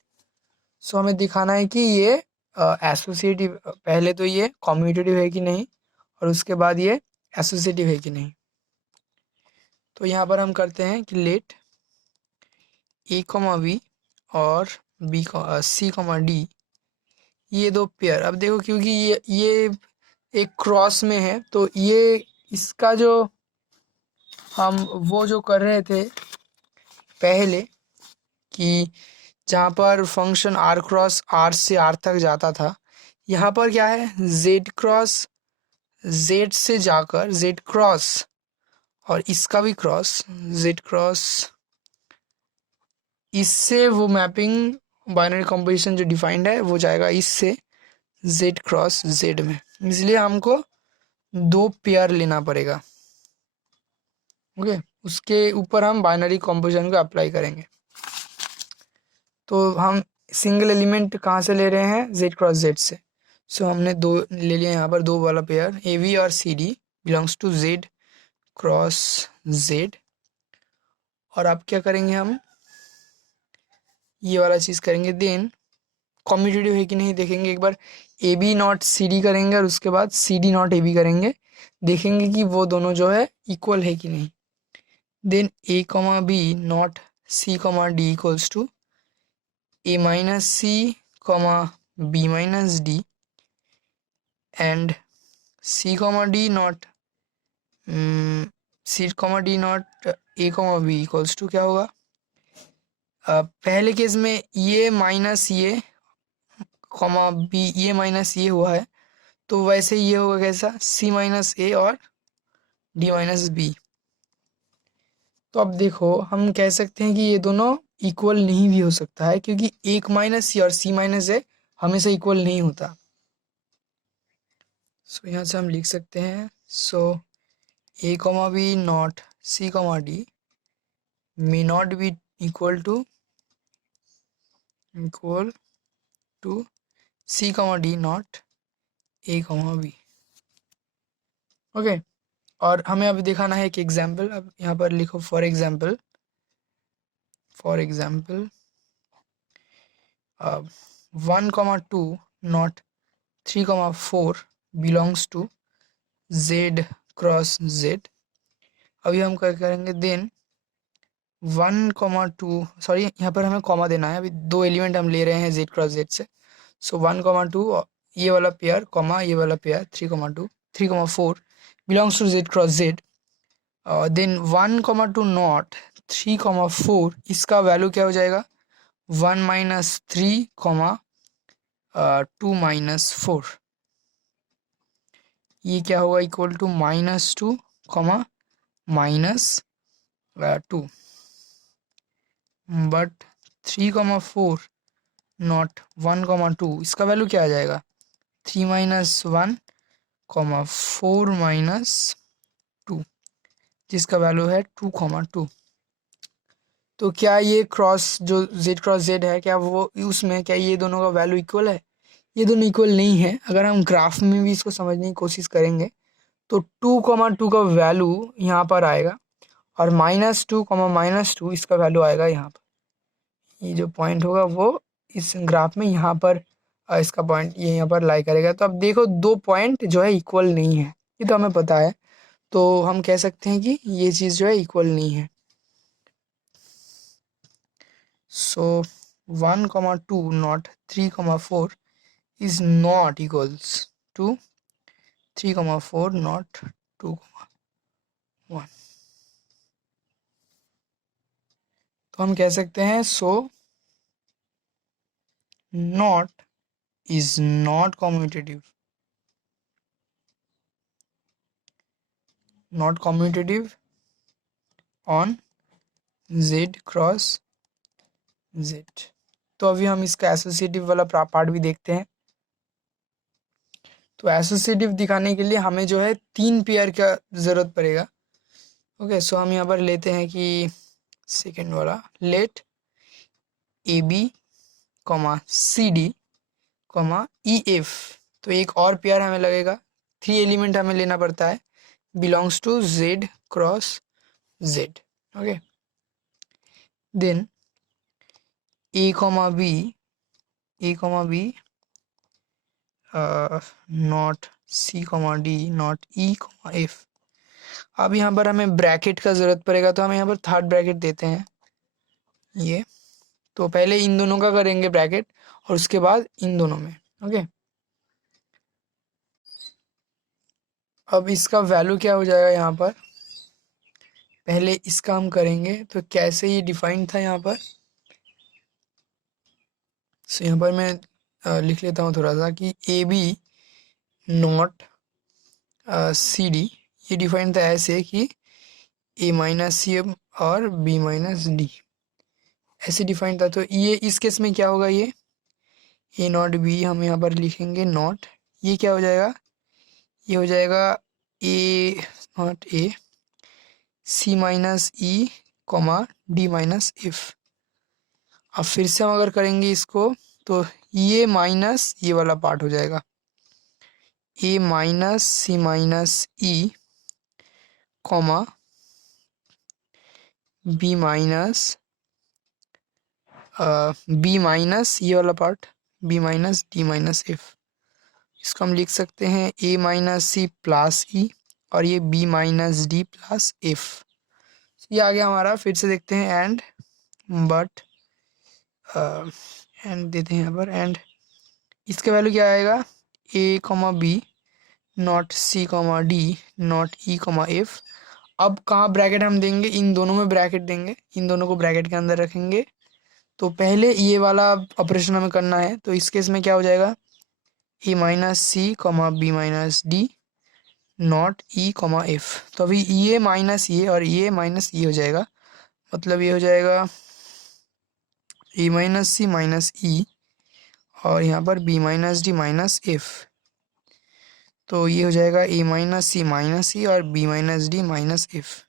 सो हमें दिखाना है कि ये एसोसिएटिव, पहले तो ये कॉम्यूटेटिव है कि नहीं और उसके बाद ये एसोसिएटिव है कि नहीं। तो यहाँ पर हम करते हैं कि लेट a कॉमा वी और c कॉमा डी ये दो पेयर, अब देखो क्योंकि ये एक क्रॉस में है तो ये इसका जो हम वो जो कर रहे थे पहले कि जहाँ पर फंक्शन आर क्रॉस आर से आर तक जाता था, यहाँ पर क्या है जेड क्रॉस जेड से जाकर जेड क्रॉस और इसका भी क्रॉस जेड क्रॉस, इससे वो मैपिंग बाइनरी कॉम्पोजिशन जो डिफाइंड है वो जाएगा इससे जेड क्रॉस जेड में, इसलिए हमको दो पेयर लेना पड़ेगा। ओके, उसके ऊपर हम बाइनरी कॉम्पोजिशन को अप्लाई करेंगे। तो हम सिंगल एलिमेंट कहाँ से ले रहे हैं, जेड क्रॉस जेड से। सो हमने दो ले लिया यहाँ पर, दो वाला पेयर ए वी और C D belongs to Z cross Z. और अब क्या करेंगे, हम ये वाला चीज़ करेंगे, देन कॉम्यूटेटिव है कि नहीं देखेंगे एक बार, a B not C d करेंगे और उसके बाद c D not a b करेंगे, देखेंगे कि वो दोनों जो है इक्वल है कि नहीं। Then a comma b not c comma d equals to a minus c comma b minus d and c comma d not c comma d not a comma b equals to क्या होगा, पहले case में ये minus ये comma B ये minus ये हुआ है, तो वैसे ये होगा कैसा, c माइनस ए और d माइनस बी। तो अब देखो हम कह सकते हैं कि ये दोनों इक्वल नहीं भी हो सकता है क्योंकि एक माइनस सी और सी माइनस ए हमेशा इक्वल नहीं होता। सो यहाँ से हम लिख सकते हैं, so a comma b not c comma d may not be equal to c comma d not a comma b. Okay, और हमें अभी दिखाना है एक एग्जाम्पल। अब यहाँ पर लिखो for example 1,2 not 3,4 belongs to z cross z। अभी हम क्या करेंगे, देन 1,2, सॉरी यहाँ पर हमें कॉमा देना है, अभी दो एलिमेंट हम ले रहे हैं z क्रॉस z से। सो 1,2 ये वाला पेयर कॉमा ये वाला pair 3,2 3,4 belongs to Z cross Z, then 1,2 not 3,4 इसका वैल्यू क्या हो जाएगा 1 माइनस 3 2 माइनस 4, ये क्या होगा इक्वल टू -2 -2, बट 3,4 नॉट 1,2 इसका वैल्यू क्या आ जाएगा 3 माइनस 1 4 माइनस 2 जिसका वैल्यू है 2,2। तो क्या ये क्रॉस जो z क्रॉस z है क्या वो उसमें क्या ये दोनों का वैल्यू इक्वल है, ये दोनों इक्वल नहीं है। अगर हम ग्राफ में भी इसको समझने की कोशिश करेंगे तो 2,2 का वैल्यू यहाँ पर आएगा और -2 इसका वैल्यू आएगा यहाँ पर। ये जो पॉइंट होगा वो इस ग्राफ में यहाँ पर इसका पॉइंट ये यहाँ पर लाई करेगा। तो अब देखो दो पॉइंट जो है इक्वल नहीं है, ये तो हमें पता है, तो हम कह सकते हैं कि ये चीज़ जो है इक्वल नहीं है। So 1,2 not 3,4 is not equals to 3,4 not 2,1। तो हम कह सकते हैं so not is not commutative, not commutative on z cross z। तो अभी हम इसका एसोसिएटिव वाला पार्ट भी देखते हैं। तो एसोसिएटिव दिखाने के लिए हमें जो है 3 पेयर का ज़रूरत पड़ेगा। ओके, सो हम यहाँ पर लेते हैं कि सेकेंड वाला let A B C D E F, तो एक और पेयर हमें लगेगा, 3 एलिमेंट हमें लेना पड़ता है, belongs to Z cross Z. Okay, then A B not C D not E F. अब यहाँ पर हमें ब्रैकेट का ज़रूरत पड़ेगा, तो हम यहाँ पर थर्ड ब्रैकेट देते हैं ये। तो पहले इन दोनों का करेंगे ब्रैकेट और उसके बाद इन दोनों में। ओके, अब इसका वैल्यू क्या हो जाएगा यहाँ पर, पहले इसका हम करेंगे तो कैसे ये डिफाइंड था यहाँ पर। सो यहाँ पर मैं लिख लेता हूँ थोड़ा सा कि A B not C D, ये डिफाइंड था ऐसे कि ए माइनस सी एम और बी माइनस डी, ऐसे डिफाइंड था। तो ये इस केस में क्या होगा, ये ए नॉट बी हम यहाँ पर लिखेंगे नॉट, ये क्या हो जाएगा, ये हो जाएगा a not a c minus e d minus f. अब फिर से हम अगर करेंगे इसको तो ये माइनस ये वाला पार्ट हो जाएगा, ए minus C minus E B minus ये वाला part B minus D minus F. इसको हम लिख सकते हैं ए माइनस सी प्लस ई और ये B minus D plus F. ये आ गया हमारा। फिर से देखते हैं एंड बट एंड देते हैं यहाँ पर एंड, इसका वैल्यू क्या आएगा A B not C D not E F. अब कहाँ ब्रैकेट हम देंगे, इन दोनों में ब्रैकेट देंगे, इन दोनों को ब्रैकेट के अंदर रखेंगे। तो पहले ये वाला ऑपरेशन हमें करना है, तो इस केस में क्या हो जाएगा ए minus c b minus d not E F. तो अभी ये माइनस ये और ये माइनस ये हो जाएगा, मतलब ये हो जाएगा ए माइनस सी माइनस ई और यहाँ पर B minus D minus F. तो ये हो जाएगा ए माइनस सी माइनस ई और B minus D minus F.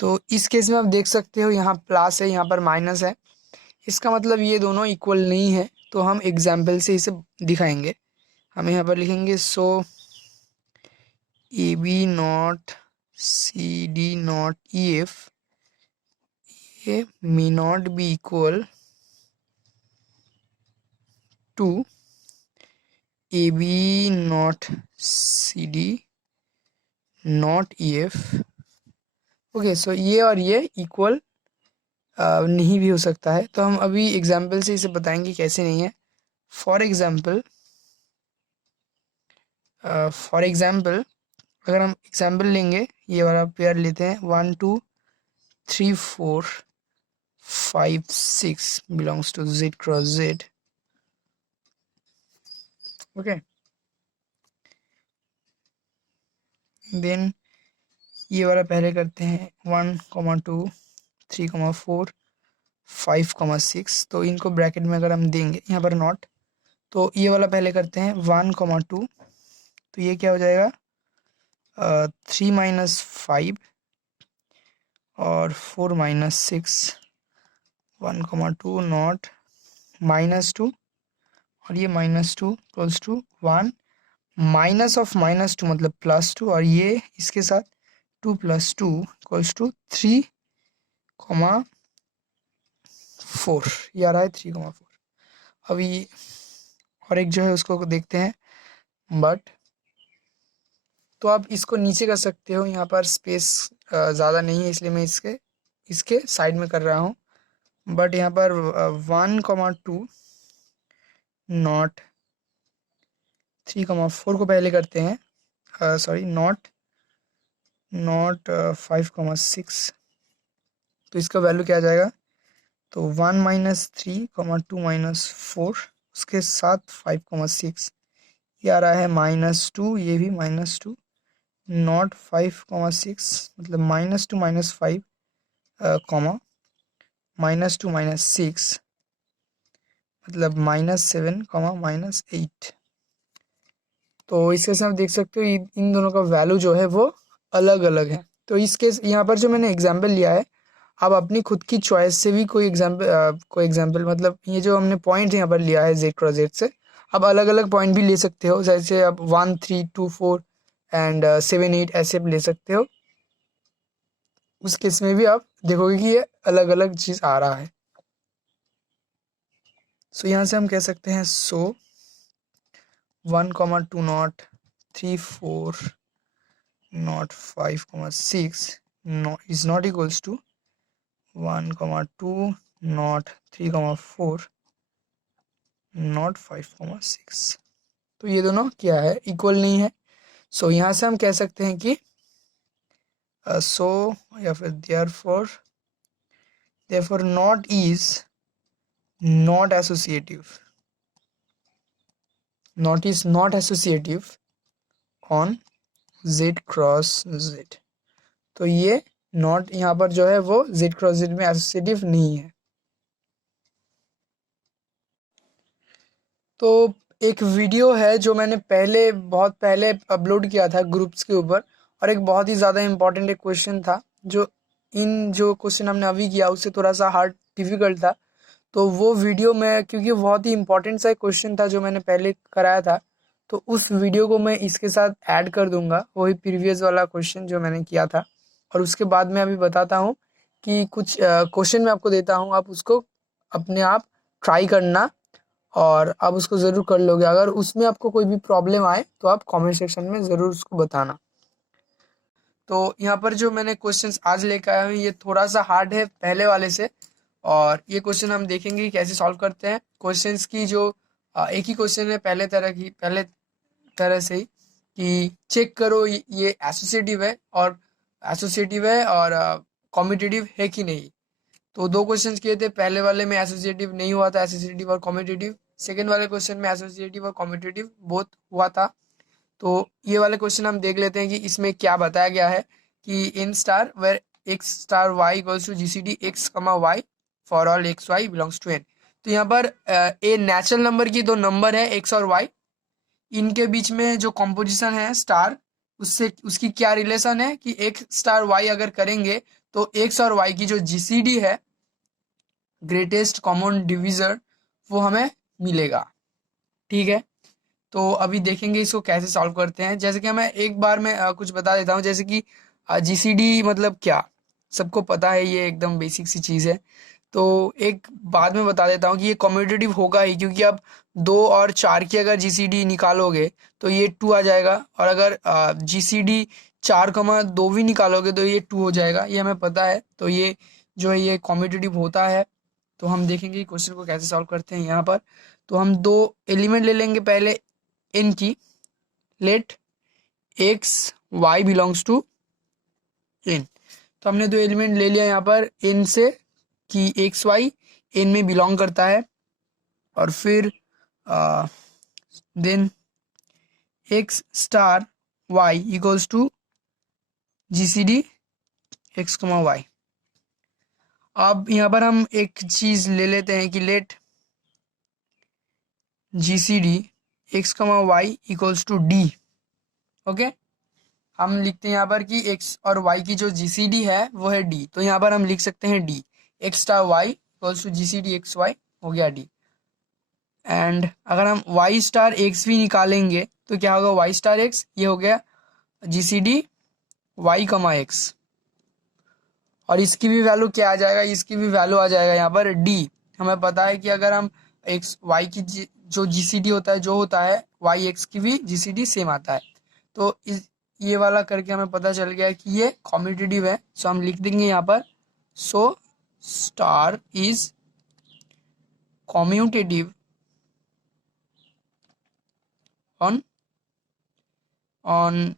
तो इस केस में आप देख सकते हो यहाँ प्लस है यहाँ पर माइनस है, इसका मतलब ये दोनों इक्वल नहीं है। तो हम एग्जाम्पल से इसे दिखाएंगे। हम यहाँ पर लिखेंगे so a B not C D not E f ये may not be equal to A B not C D not E f. Okay, so ये और ये इक्वल नहीं भी हो सकता है। तो हम अभी एग्जाम्पल से इसे बताएंगे कैसे नहीं है। फॉर एग्जाम्पल फॉर एग्जाम्पल अगर हम एग्जाम्पल लेंगे, ये वाला पेयर लेते हैं 1 2 3 4 5 6 belongs to z cross z। Okay, then ये वाला पहले करते हैं 1 2 3 4 5 6। तो इनको ब्रैकेट में अगर हम देंगे यहाँ पर नॉट, तो ये वाला पहले करते हैं 1 2। तो ये क्या हो जाएगा 3 - 5 और 4 - 6 1 2 नॉट -2 और ये -2 इक्वल्स टू 1 माइनस ऑफ -2 मतलब +2 और ये इसके साथ 2 + 2 इक्वल्स टू 3,4 ये आ रहा है 3,4। अभी और एक जो है उसको देखते हैं, बट तो आप इसको नीचे कर सकते हो, यहाँ पर स्पेस ज़्यादा नहीं है इसलिए मैं इसके इसके साइड में कर रहा हूँ। बट यहाँ पर 1 2 नॉट 3,4 को पहले करते हैं, सॉरी नॉट 5,6। तो इसका वैल्यू क्या आ जाएगा, तो 1 - 3 2 - 4 उसके साथ 5,6 ये आ रहा है -2, ये भी -2 नॉट 5,6 मतलब -2 - 5 कॉमा -2 - 6 मतलब -7 -8। तो इस केस में आप देख सकते हो इन दोनों का वैल्यू जो है वो अलग अलग है। तो इस केस यहाँ पर जो मैंने एग्जाम्पल लिया है, आप अपनी खुद की चॉइस से भी कोई एग्जाम्पल मतलब ये जो हमने पॉइंट यहाँ पर लिया है z क्रॉस z से, आप अलग अलग पॉइंट भी ले सकते हो, जैसे आप 1 3 2 4 एंड 7 8 ऐसे भी ले सकते हो। उस केस में भी आप देखोगे कि ये अलग अलग चीज़ आ रहा है। सो यहाँ से हम कह सकते हैं 1 2 not 3 4 not 5,6 is not equals to 1 2 not 3,4 not 5,6। तो ये दोनों क्या है, इक्वल नहीं है। सो यहाँ से हम कह सकते हैं कि सो या फिर therefore not is not associative, not is not associative on z cross z। तो ये नॉट यहाँ पर जो है वो z क्रॉस z में एसोसिएटिव नहीं है। तो एक वीडियो है जो मैंने बहुत पहले अपलोड किया था ग्रुप्स के ऊपर, और एक बहुत ही ज़्यादा इम्पोर्टेंट एक क्वेश्चन था जो क्वेश्चन हमने अभी किया उससे थोड़ा सा हार्ड डिफिकल्ट था। तो वो वीडियो में, क्योंकि बहुत ही इम्पोर्टेंट सा एक क्वेश्चन था जो मैंने पहले कराया था, तो उस वीडियो को मैं इसके साथ ऐड कर दूंगा, वही प्रीवियस वाला क्वेश्चन जो मैंने किया था। और उसके बाद मैं अभी बताता हूँ कि कुछ क्वेश्चन मैं आपको देता हूँ, आप उसको अपने आप ट्राई करना और आप उसको ज़रूर कर लोगे। अगर उसमें आपको कोई भी प्रॉब्लम आए तो आप कमेंट सेक्शन में ज़रूर उसको बताना। तो यहाँ पर जो मैंने क्वेश्चंस आज लेकर आया हूँ ये थोड़ा सा हार्ड है पहले वाले से, और ये क्वेश्चन हम देखेंगे कि कैसे सॉल्व करते हैं। क्वेश्चंस की जो एक ही क्वेश्चन है पहले तरह से ही, कि चेक करो ये एसोसिएटिव है और कॉम्पिटिटिव है कि नहीं। तो दो क्वेश्चंस किए थे, पहले वाले में एसोसिएटिव नहीं हुआ था, एसोसिएटिव और कॉम्पिटिटिव। सेकंड वाले क्वेश्चन में एसोसिएटिव और कॉम्पिटिटिव बोथ हुआ था। तो ये वाले क्वेश्चन हम देख लेते हैं कि इसमें क्या बताया गया है कि इन star where x star y equals to GCD x comma y for all x y belongs to N. तो यहाँ पर ए नेचुरल नंबर की दो नंबर है एक्स और वाई, इनके बीच में जो कॉम्पोजिशन है स्टार, उससे उसकी क्या रिलेशन है कि एक्स स्टार वाई अगर करेंगे तो एक्स और वाई की जो जीसीडी है, ग्रेटेस्ट कॉमन डिविजर, वो हमें मिलेगा। ठीक है, तो अभी देखेंगे इसको कैसे सॉल्व करते हैं। जैसे कि मैं एक बार में कुछ बता देता हूँ, जैसे कि जीसीडी मतलब क्या, सबको पता है, ये एकदम बेसिक सी चीज़ है। तो एक बाद में बता देता हूँ कि ये कम्यूटेटिव होगा ही, क्योंकि आप 2 और 4 की अगर जीसीडी निकालोगे तो ये 2 आ जाएगा, और अगर जीसीडी 4,2 भी निकालोगे तो ये 2 हो जाएगा, ये हमें पता है। तो ये जो है ये कम्यूटेटिव होता है। तो हम देखेंगे क्वेश्चन को कैसे सॉल्व करते हैं यहाँ पर। तो हम 2 एलिमेंट ले लेंगे, पहले n की, let x y belongs to N. तो हमने दो एलिमेंट ले लिया यहाँ पर एन से कि एक्स वाई एन में बिलोंग करता है, और फिर then x star y equals to GCD x comma y. अब यहाँ पर हम एक चीज ले लेते हैं कि let GCD x comma y equals to d. Okay, हम लिखते हैं यहाँ पर कि x और y की जो GCD है वो है d, तो यहाँ पर हम लिख सकते हैं d x star y equals to GCD x y, हो गया d। एंड अगर हम y स्टार x भी निकालेंगे तो क्या होगा, y स्टार x, ये हो गया GCD y कमा x, और इसकी भी वैल्यू क्या आ जाएगा, इसकी भी वैल्यू आ जाएगा यहाँ पर d। हमें पता है कि अगर हम x y की जो GCD होता है, जो होता है y x की भी GCD सेम आता है, तो ये वाला करके हमें पता चल गया कि ये कॉम्यूटेटिव है। सो हम लिख देंगे यहाँ पर, so star is commutative on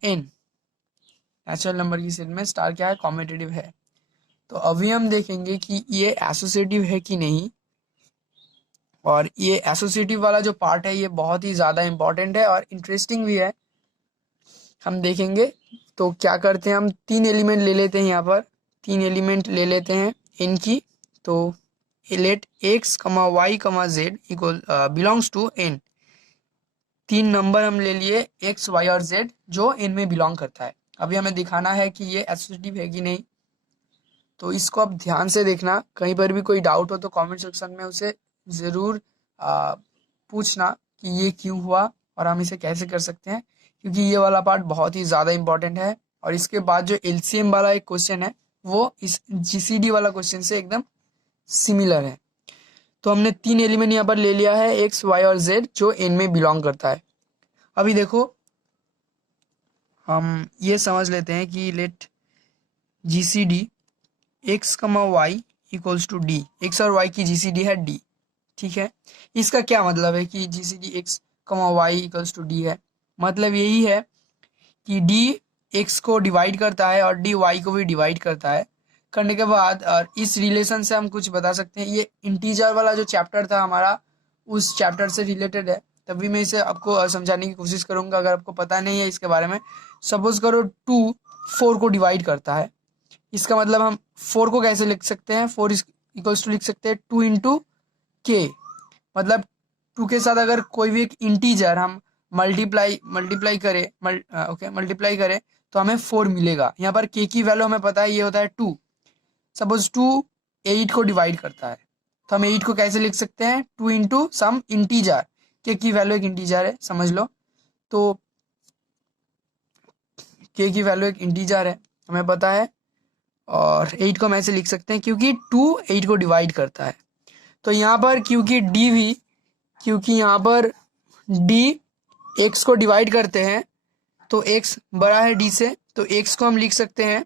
N. Natural number की सेट में स्टार क्या है, कॉम्यूटेटिव है। तो अभी हम देखेंगे कि ये एसोसिएटिव है कि नहीं, और ये एसोसिएटिव वाला जो पार्ट है ये बहुत ही ज़्यादा इंपॉर्टेंट है और इंटरेस्टिंग भी है, हम देखेंगे। तो क्या करते हैं, हम तीन एलिमेंट ले लेते हैं, यहाँ पर तीन एलिमेंट ले लेते हैं इन की। तो late x comma Y comma Z equal belongs to N. तीन नंबर हम ले लिए एक्स वाई और जेड जो एन में बिलोंग करता है। अभी हमें दिखाना है कि ये एसोसिएटिव है कि नहीं, तो इसको अब ध्यान से देखना। कहीं पर भी कोई डाउट हो तो कमेंट सेक्शन में उसे ज़रूर पूछना कि ये क्यों हुआ और हम इसे कैसे कर सकते हैं, क्योंकि ये वाला पार्ट बहुत ही ज़्यादा इंपॉर्टेंट है। और इसके बाद जो LCM वाला एक क्वेश्चन है वो इस GCD वाला क्वेश्चन से एकदम सिमिलर है। तो हमने तीन एलिमेंट यहाँ पर ले लिया है एक्स वाई और जेड जो एन में बिलोंग करता है। अभी देखो हम ये समझ लेते हैं कि let GCD x comma y equals to d. X और वाई की GCD है डी, ठीक है। इसका क्या मतलब है कि GCD x comma y equals to d है, मतलब यही है कि डी एक्स को डिवाइड करता है और डी वाई को भी डिवाइड करता है। करने के बाद और इस रिलेशन से हम कुछ बता सकते हैं। ये इंटीजर वाला जो चैप्टर था हमारा, उस चैप्टर से रिलेटेड है, तभी मैं इसे आपको समझाने की कोशिश करूंगा अगर आपको पता नहीं है इसके बारे में। सपोज करो 2 4 को डिवाइड करता है, इसका मतलब हम 4 को कैसे लिख सकते हैं, 4 इक्वल्स टू लिख सकते हैं 2 इंटू के। मतलब 2 के साथ अगर कोई भी एक इंटीजर हम मल्टीप्लाई करें तो हमें 4 मिलेगा। यहाँ पर के की वैल्यू हमें पता है ये होता है 2। सपोज 2 8 को डिवाइड करता है, तो हम 8 को कैसे लिख सकते हैं, 2 इंटू सम इंटीजर। के की वैल्यू एक इंटीजर है, समझ लो। तो के की वैल्यू एक इंटीजर है, हमें पता है, और 8 को हम ऐसे लिख सकते हैं क्योंकि 2 8 को डिवाइड करता है। तो यहाँ पर क्योंकि यहाँ पर डी एक्स को डिवाइड करते हैं, तो एक्स बड़ा है डी से, तो एक्स को हम लिख सकते हैं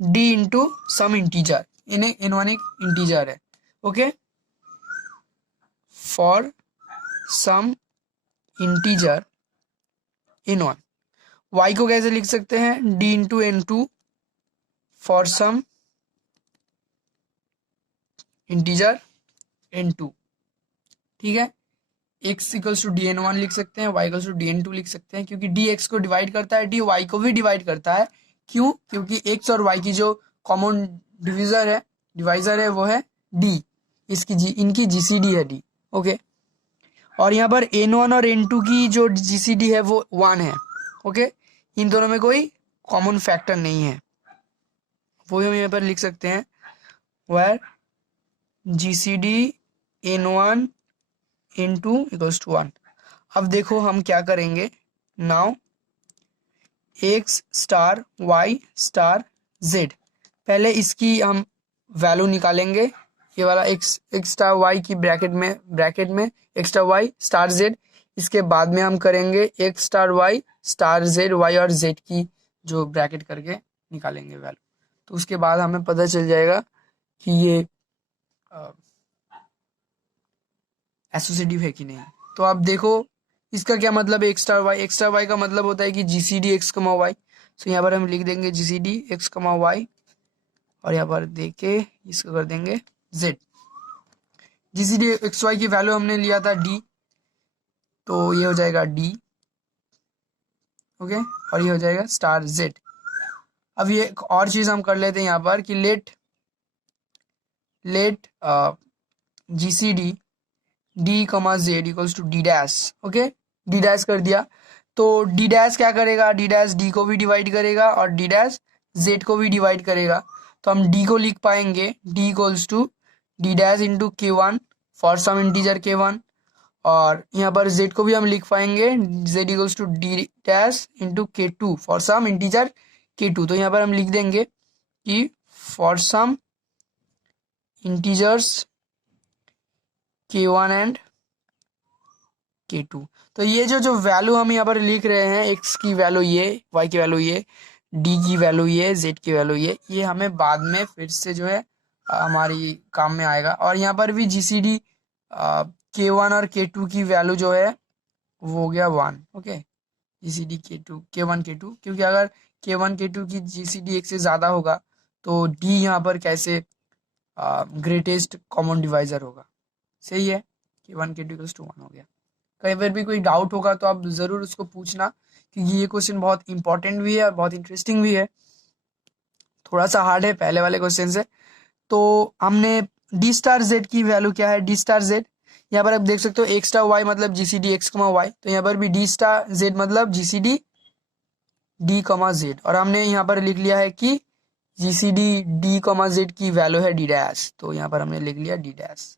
d into some integer. N one एक इंटीजर है, okay. For some integer n one. Y को कैसे लिख सकते हैं, d into n two for some integer n two, ठीक है। x equals to d n one लिख सकते हैं, y equals to d n two लिख सकते हैं, क्योंकि डी एक्स को डिवाइड करता है, डी वाई को भी डिवाइड करता है। क्यों, क्योंकि x और y की जो कॉमन डिवाइजर है वो है d। इनकी GCD है d, ओके। और यहाँ पर n1 और n2 की जो GCD है वो 1 है, ओके। इन दोनों में कोई कॉमन फैक्टर नहीं है, वो हम यहाँ पर लिख सकते हैं where GCD n1 n2 equals to 1। अब देखो हम क्या करेंगे, now x star y star z, पहले इसकी हम वैल्यू निकालेंगे। ये वाला एक्स स्टार वाई की ब्रैकेट में x star y star z. इसके बाद में हम करेंगे x star y star z, y और जेड की जो ब्रैकेट करके निकालेंगे वैल्यू। तो उसके बाद हमें पता चल जाएगा कि ये एसोसिएटिव है कि नहीं। तो आप देखो इसका क्या मतलब है एक्स स्टार वाई का मतलब होता है कि जी C D x comma Y. सो यहाँ पर हम लिख देंगे जी C D x comma Y और यहाँ पर देके इसको कर देंगे जेड। जी सी डी एक्स वाई की वैल्यू हमने लिया था डी, तो ये हो जाएगा डी, ओके, और ये हो जाएगा स्टार जेड। अब ये एक और चीज हम कर लेते हैं यहाँ पर कि let G C D d comma z equals to d dash. Okay, d dash कर दिया तो डी डैश क्या करेगा, डी डैश डी को भी डिवाइड करेगा और डी डैश जेड को भी डिवाइड करेगा। तो हम डी को लिख पाएंगे d equals to d dash into k one for some integer k one, और यहाँ पर जेड को भी हम लिख पाएंगे z equals to d dash into k two for some integer k two. तो यहाँ पर हम लिख देंगे कि for some integers k1 and k2। तो ये जो वैल्यू हम यहाँ पर लिख रहे हैं, x की वैल्यू ये, y की वैल्यू ये, d की वैल्यू ये, z की वैल्यू ये हमें बाद में फिर से जो है हमारी काम में आएगा। और यहाँ पर भी जीसीडी k1 और k2 की वैल्यू जो है वो हो गया 1। ओके, जीसीडी k1 k2, क्योंकि अगर k1 k2 की जीसीडी 1 से ज़्यादा होगा तो d यहाँ पर कैसे ग्रेटेस्ट कॉमन डिवाइजर होगा। सही है, k1 k2 इक्वल्स टू 1 हो गया। कहीं पर भी कोई डाउट होगा तो आप ज़रूर उसको पूछना, क्योंकि ये क्वेश्चन बहुत इंपॉर्टेंट भी है और बहुत इंटरेस्टिंग भी है। थोड़ा सा हार्ड है पहले वाले क्वेश्चन से। तो हमने डी स्टार जेड की वैल्यू क्या है, डी स्टार जेड यहाँ पर आप देख सकते हो एक्स स्टार वाई मतलब जी C D x comma Y, तो यहाँ पर भी डी स्टार जेड मतलब जी C D d comma Z, और हमने यहाँ पर लिख लिया है कि जी C D d comma Z की वैल्यू है डी डैश, तो यहाँ पर हमने लिख लिया डी डैश।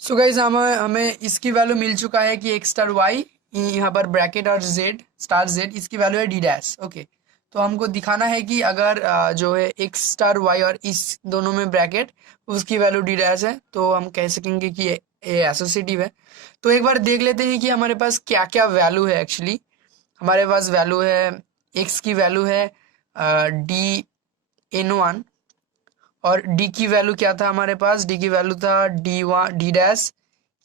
सो गाइज हमें इसकी वैल्यू मिल चुका है कि एक्स स्टार वाई यहाँ पर ब्रैकेट और जेड स्टार जेड इसकी वैल्यू है डी डैश। ओके, तो हमको दिखाना है कि अगर जो है एक्स स्टार वाई और इस दोनों में ब्रैकेट उसकी वैल्यू डी डैश है तो हम कह सकेंगे कि ये एसोसिएटिव है। तो एक बार देख लेते हैं कि हमारे पास क्या क्या वैल्यू है। एक्चुअली हमारे पास वैल्यू है, एक्स की वैल्यू है डी एन वन, और डी की वैल्यू क्या था हमारे पास, डी की वैल्यू था D one D dash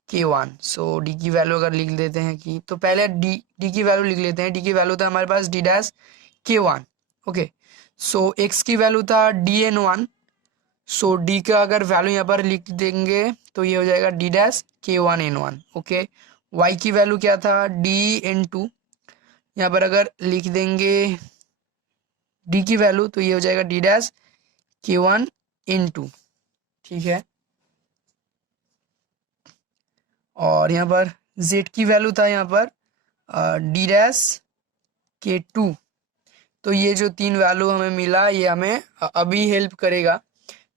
k one. सो डी की वैल्यू अगर लिख देते हैं कि, तो पहले डी की वैल्यू लिख लेते हैं। डी की वैल्यू था हमारे पास D dash k one. Okay, सो एक्स की वैल्यू था डी एन वन। सो डी का अगर वैल्यू यहाँ पर लिख देंगे तो ये हो जाएगा d dash k one n one. Okay, y की वैल्यू क्या था डी एन टू, यहाँ पर अगर लिख देंगे डी की वैल्यू तो ये हो जाएगा d dash k one in to. ठीक है, और यहाँ पर z की वैल्यू था यहाँ पर डी डैश के टू। तो ये जो तीन वैल्यू हमें मिला ये हमें अभी हेल्प करेगा।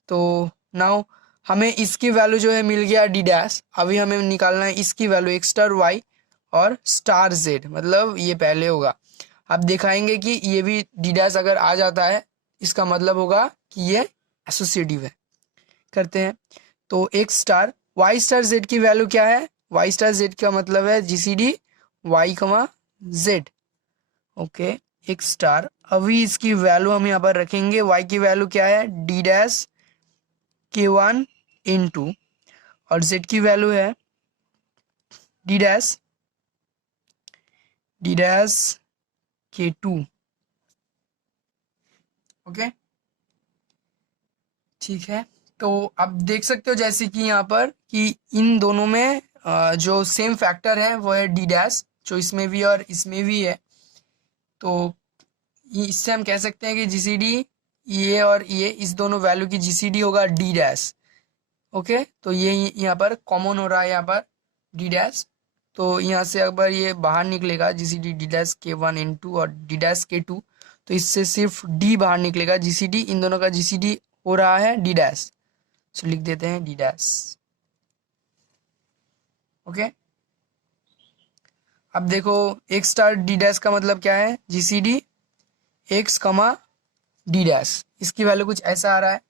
तो नाउ हमें इसकी वैल्यू जो है मिल गया डी डैश, अभी हमें निकालना है इसकी वैल्यू एक्स स्टार वाई और स्टार जेड, मतलब ये पहले होगा। आप दिखाएंगे कि ये भी डी डैश अगर आ जाता है इसका मतलब होगा कि ये एसोसिएटिव है। करते हैं, तो x star y star z की वैल्यू क्या है, वाई स्टार जेड का मतलब है GCD y comma z. Okay, x star, अभी इसकी वैल्यू हम यहाँ पर रखेंगे, वाई की वैल्यू क्या है D dash k one in to, और जेड की वैल्यू है डी डैश के टू। ओके, ठीक है, तो आप देख सकते हो जैसे कि यहाँ पर कि इन दोनों में जो सेम फैक्टर है वो है डी डैश, जो इसमें भी और इसमें भी है। तो इससे हम कह सकते हैं कि जीसीडी ये और ये इस दोनों वैल्यू की जीसीडी होगा डी डैश। ओके, तो ये यहाँ पर कॉमन हो रहा है यहाँ पर डी डैश, तो यहाँ से अगर ये बाहर निकलेगा GCD D dash k one in to और डी डैश के टू, तो इससे सिर्फ डी बाहर निकलेगा, जीसीडी इन दोनों का जीसीडी हो रहा है डी डैश। सो लिख देते हैं डी डैश। ओके, अब देखो एक्स स्टार डी डैश का मतलब क्या है, जीसीडी एक्स कमा डी डैश, इसकी वैल्यू कुछ ऐसा आ रहा है।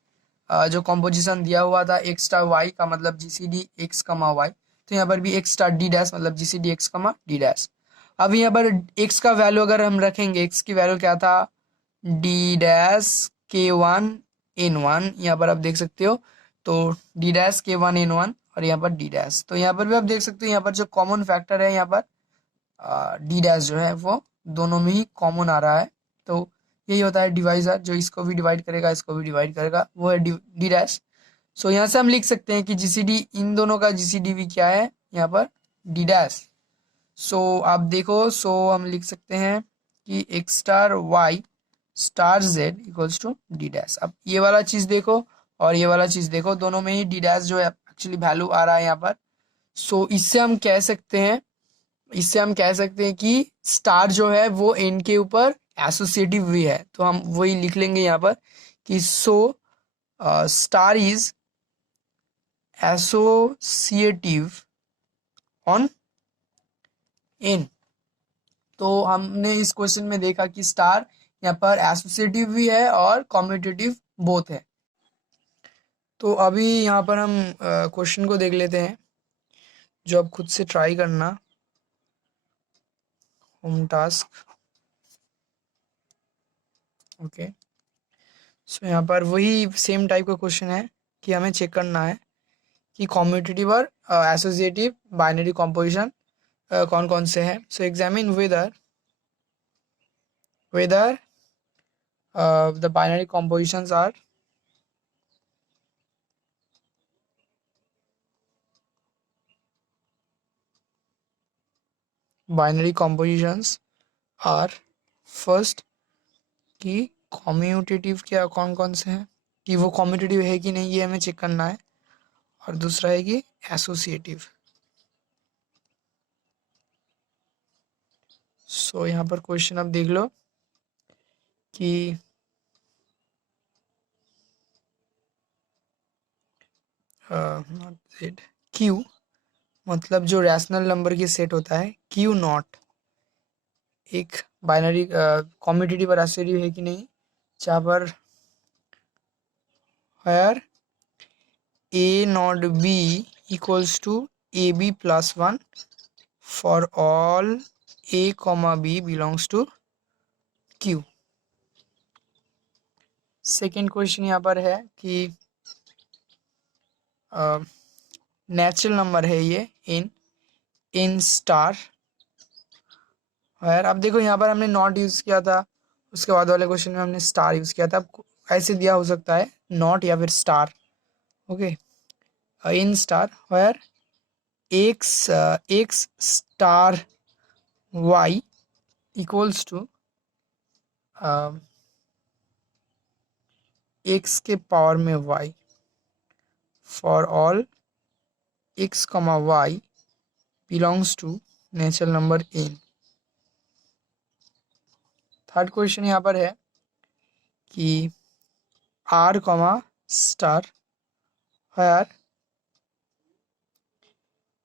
जो कॉम्पोजिशन दिया हुआ था एक्स स्टार वाई का मतलब जीसीडी एक्स कमा वाई, तो यहाँ पर भी एक्स स्टार डी डैश मतलब जीसीडी एक्स कमा डी डैश। अब यहाँ पर एक्स का वैल्यू अगर हम रखेंगे, एक्स की वैल्यू क्या था D dash k one n one, यहाँ पर आप देख सकते हो, तो D dash k one n one, और यहाँ पर डी डैश। तो यहाँ पर भी आप देख सकते हो, यहाँ पर जो कॉमन फैक्टर है यहाँ पर डी डैश जो है वो दोनों में ही कॉमन आ रहा है। तो यही होता है डिवाइजर, जो इसको भी डिवाइड करेगा इसको भी डिवाइड करेगा, वो है डी डैश। सो यहाँ से हम लिख सकते हैं कि जीसीडी, इन दोनों का जीसीडी भी क्या है यहाँ पर, डी डैश। सो आप देखो, सो हम लिख सकते हैं कि x star y star z equals to d dash. अब ये वाला चीज देखो और ये वाला चीज देखो, दोनों में ही डी डैश जो है एक्चुअली वैल्यू आ रहा है यहाँ पर। सो इससे हम कह सकते हैं, इससे हम कह सकते हैं कि स्टार जो है वो एन के ऊपर एसोसिएटिव भी है। तो हम वही लिख लेंगे यहाँ पर कि so star is associative on N. तो हमने इस क्वेश्चन में देखा कि स्टार यहाँ पर एसोसिएटिव भी है और कॉम्यूटेटिव बोथ है। तो अभी यहाँ पर हम क्वेश्चन को देख लेते हैं, जो आप खुद से ट्राई करना, होम टास्क। ओके, सो यहाँ पर वही सेम टाइप का क्वेश्चन है कि हमें चेक करना है कि कॉम्यूटेटिव और एसोसिएटिव बाइनरी कॉम्पोजिशन कौन कौन से हैं। So examine whether the binary compositions are first कि कॉम्यूटेटिव क्या कौन कौन से हैं, कि वो कॉम्यूटेटिव है कि नहीं, ये हमें चेक करना है। और दूसरा है कि एसोसिएटिव। सो यहाँ पर क्वेश्चन आप देख लो कि क्यू मतलब जो रैशनल नंबर की सेट होता है, क्यू नॉट एक बाइनरी कॉम्यूटेटिव और एसोसिएटिव है कि नहीं, जहाँ पर where a not b equals to ab plus 1 for all a comma b belongs to q। Second question यहाँ पर है कि नेचुरल नंबर है ये इन स्टार। यार अब देखो, यहाँ पर हमने नॉट यूज़ किया था, उसके बाद वाले क्वेश्चन में हमने स्टार यूज़ किया था। अब ऐसे दिया हो सकता है नॉट या फिर star. Okay, N star where x star y equals to x के पावर में y for all x comma y belongs to natural number N. Third question यहाँ पर है कि R comma star where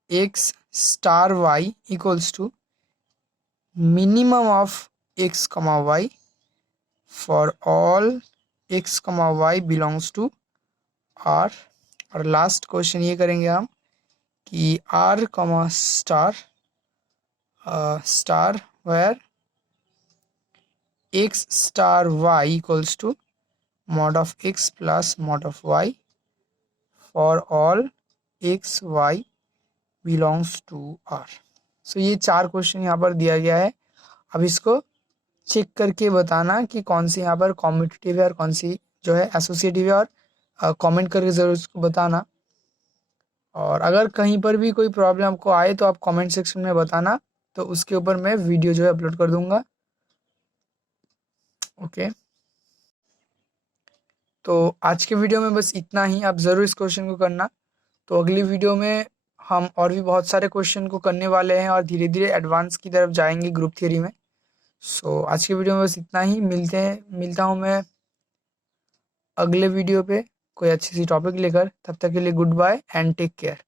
x star y equals to minimum of x comma y for all x comma y belongs to R. और last question ये करेंगे हम कि R comma star star where x star y equals to mod of x plus mod of y for all x y belongs to r। सो ये चार question यहाँ पर दिया गया है। अब इसको चेक करके बताना कि कौन सी यहाँ पर कॉम्पिटिटिव है और कौन सी जो है एसोसिएटिव है, और कमेंट करके ज़रूर इसको बताना। और अगर कहीं पर भी कोई प्रॉब्लम आपको आए तो आप कमेंट सेक्शन में बताना, तो उसके ऊपर मैं वीडियो जो है अपलोड कर दूंगा। ओके, तो आज के वीडियो में बस इतना ही। आप ज़रूर इस क्वेश्चन को करना। तो अगली वीडियो में हम और भी बहुत सारे क्वेश्चन को करने वाले हैं और धीरे धीरे एडवांस की तरफ जाएंगे ग्रुप थ्योरी में। सो आज के वीडियो में बस इतना ही। मिलता हूँ मैं अगले वीडियो पे कोई अच्छी सी टॉपिक लेकर। तब तक के लिए good bye and take care.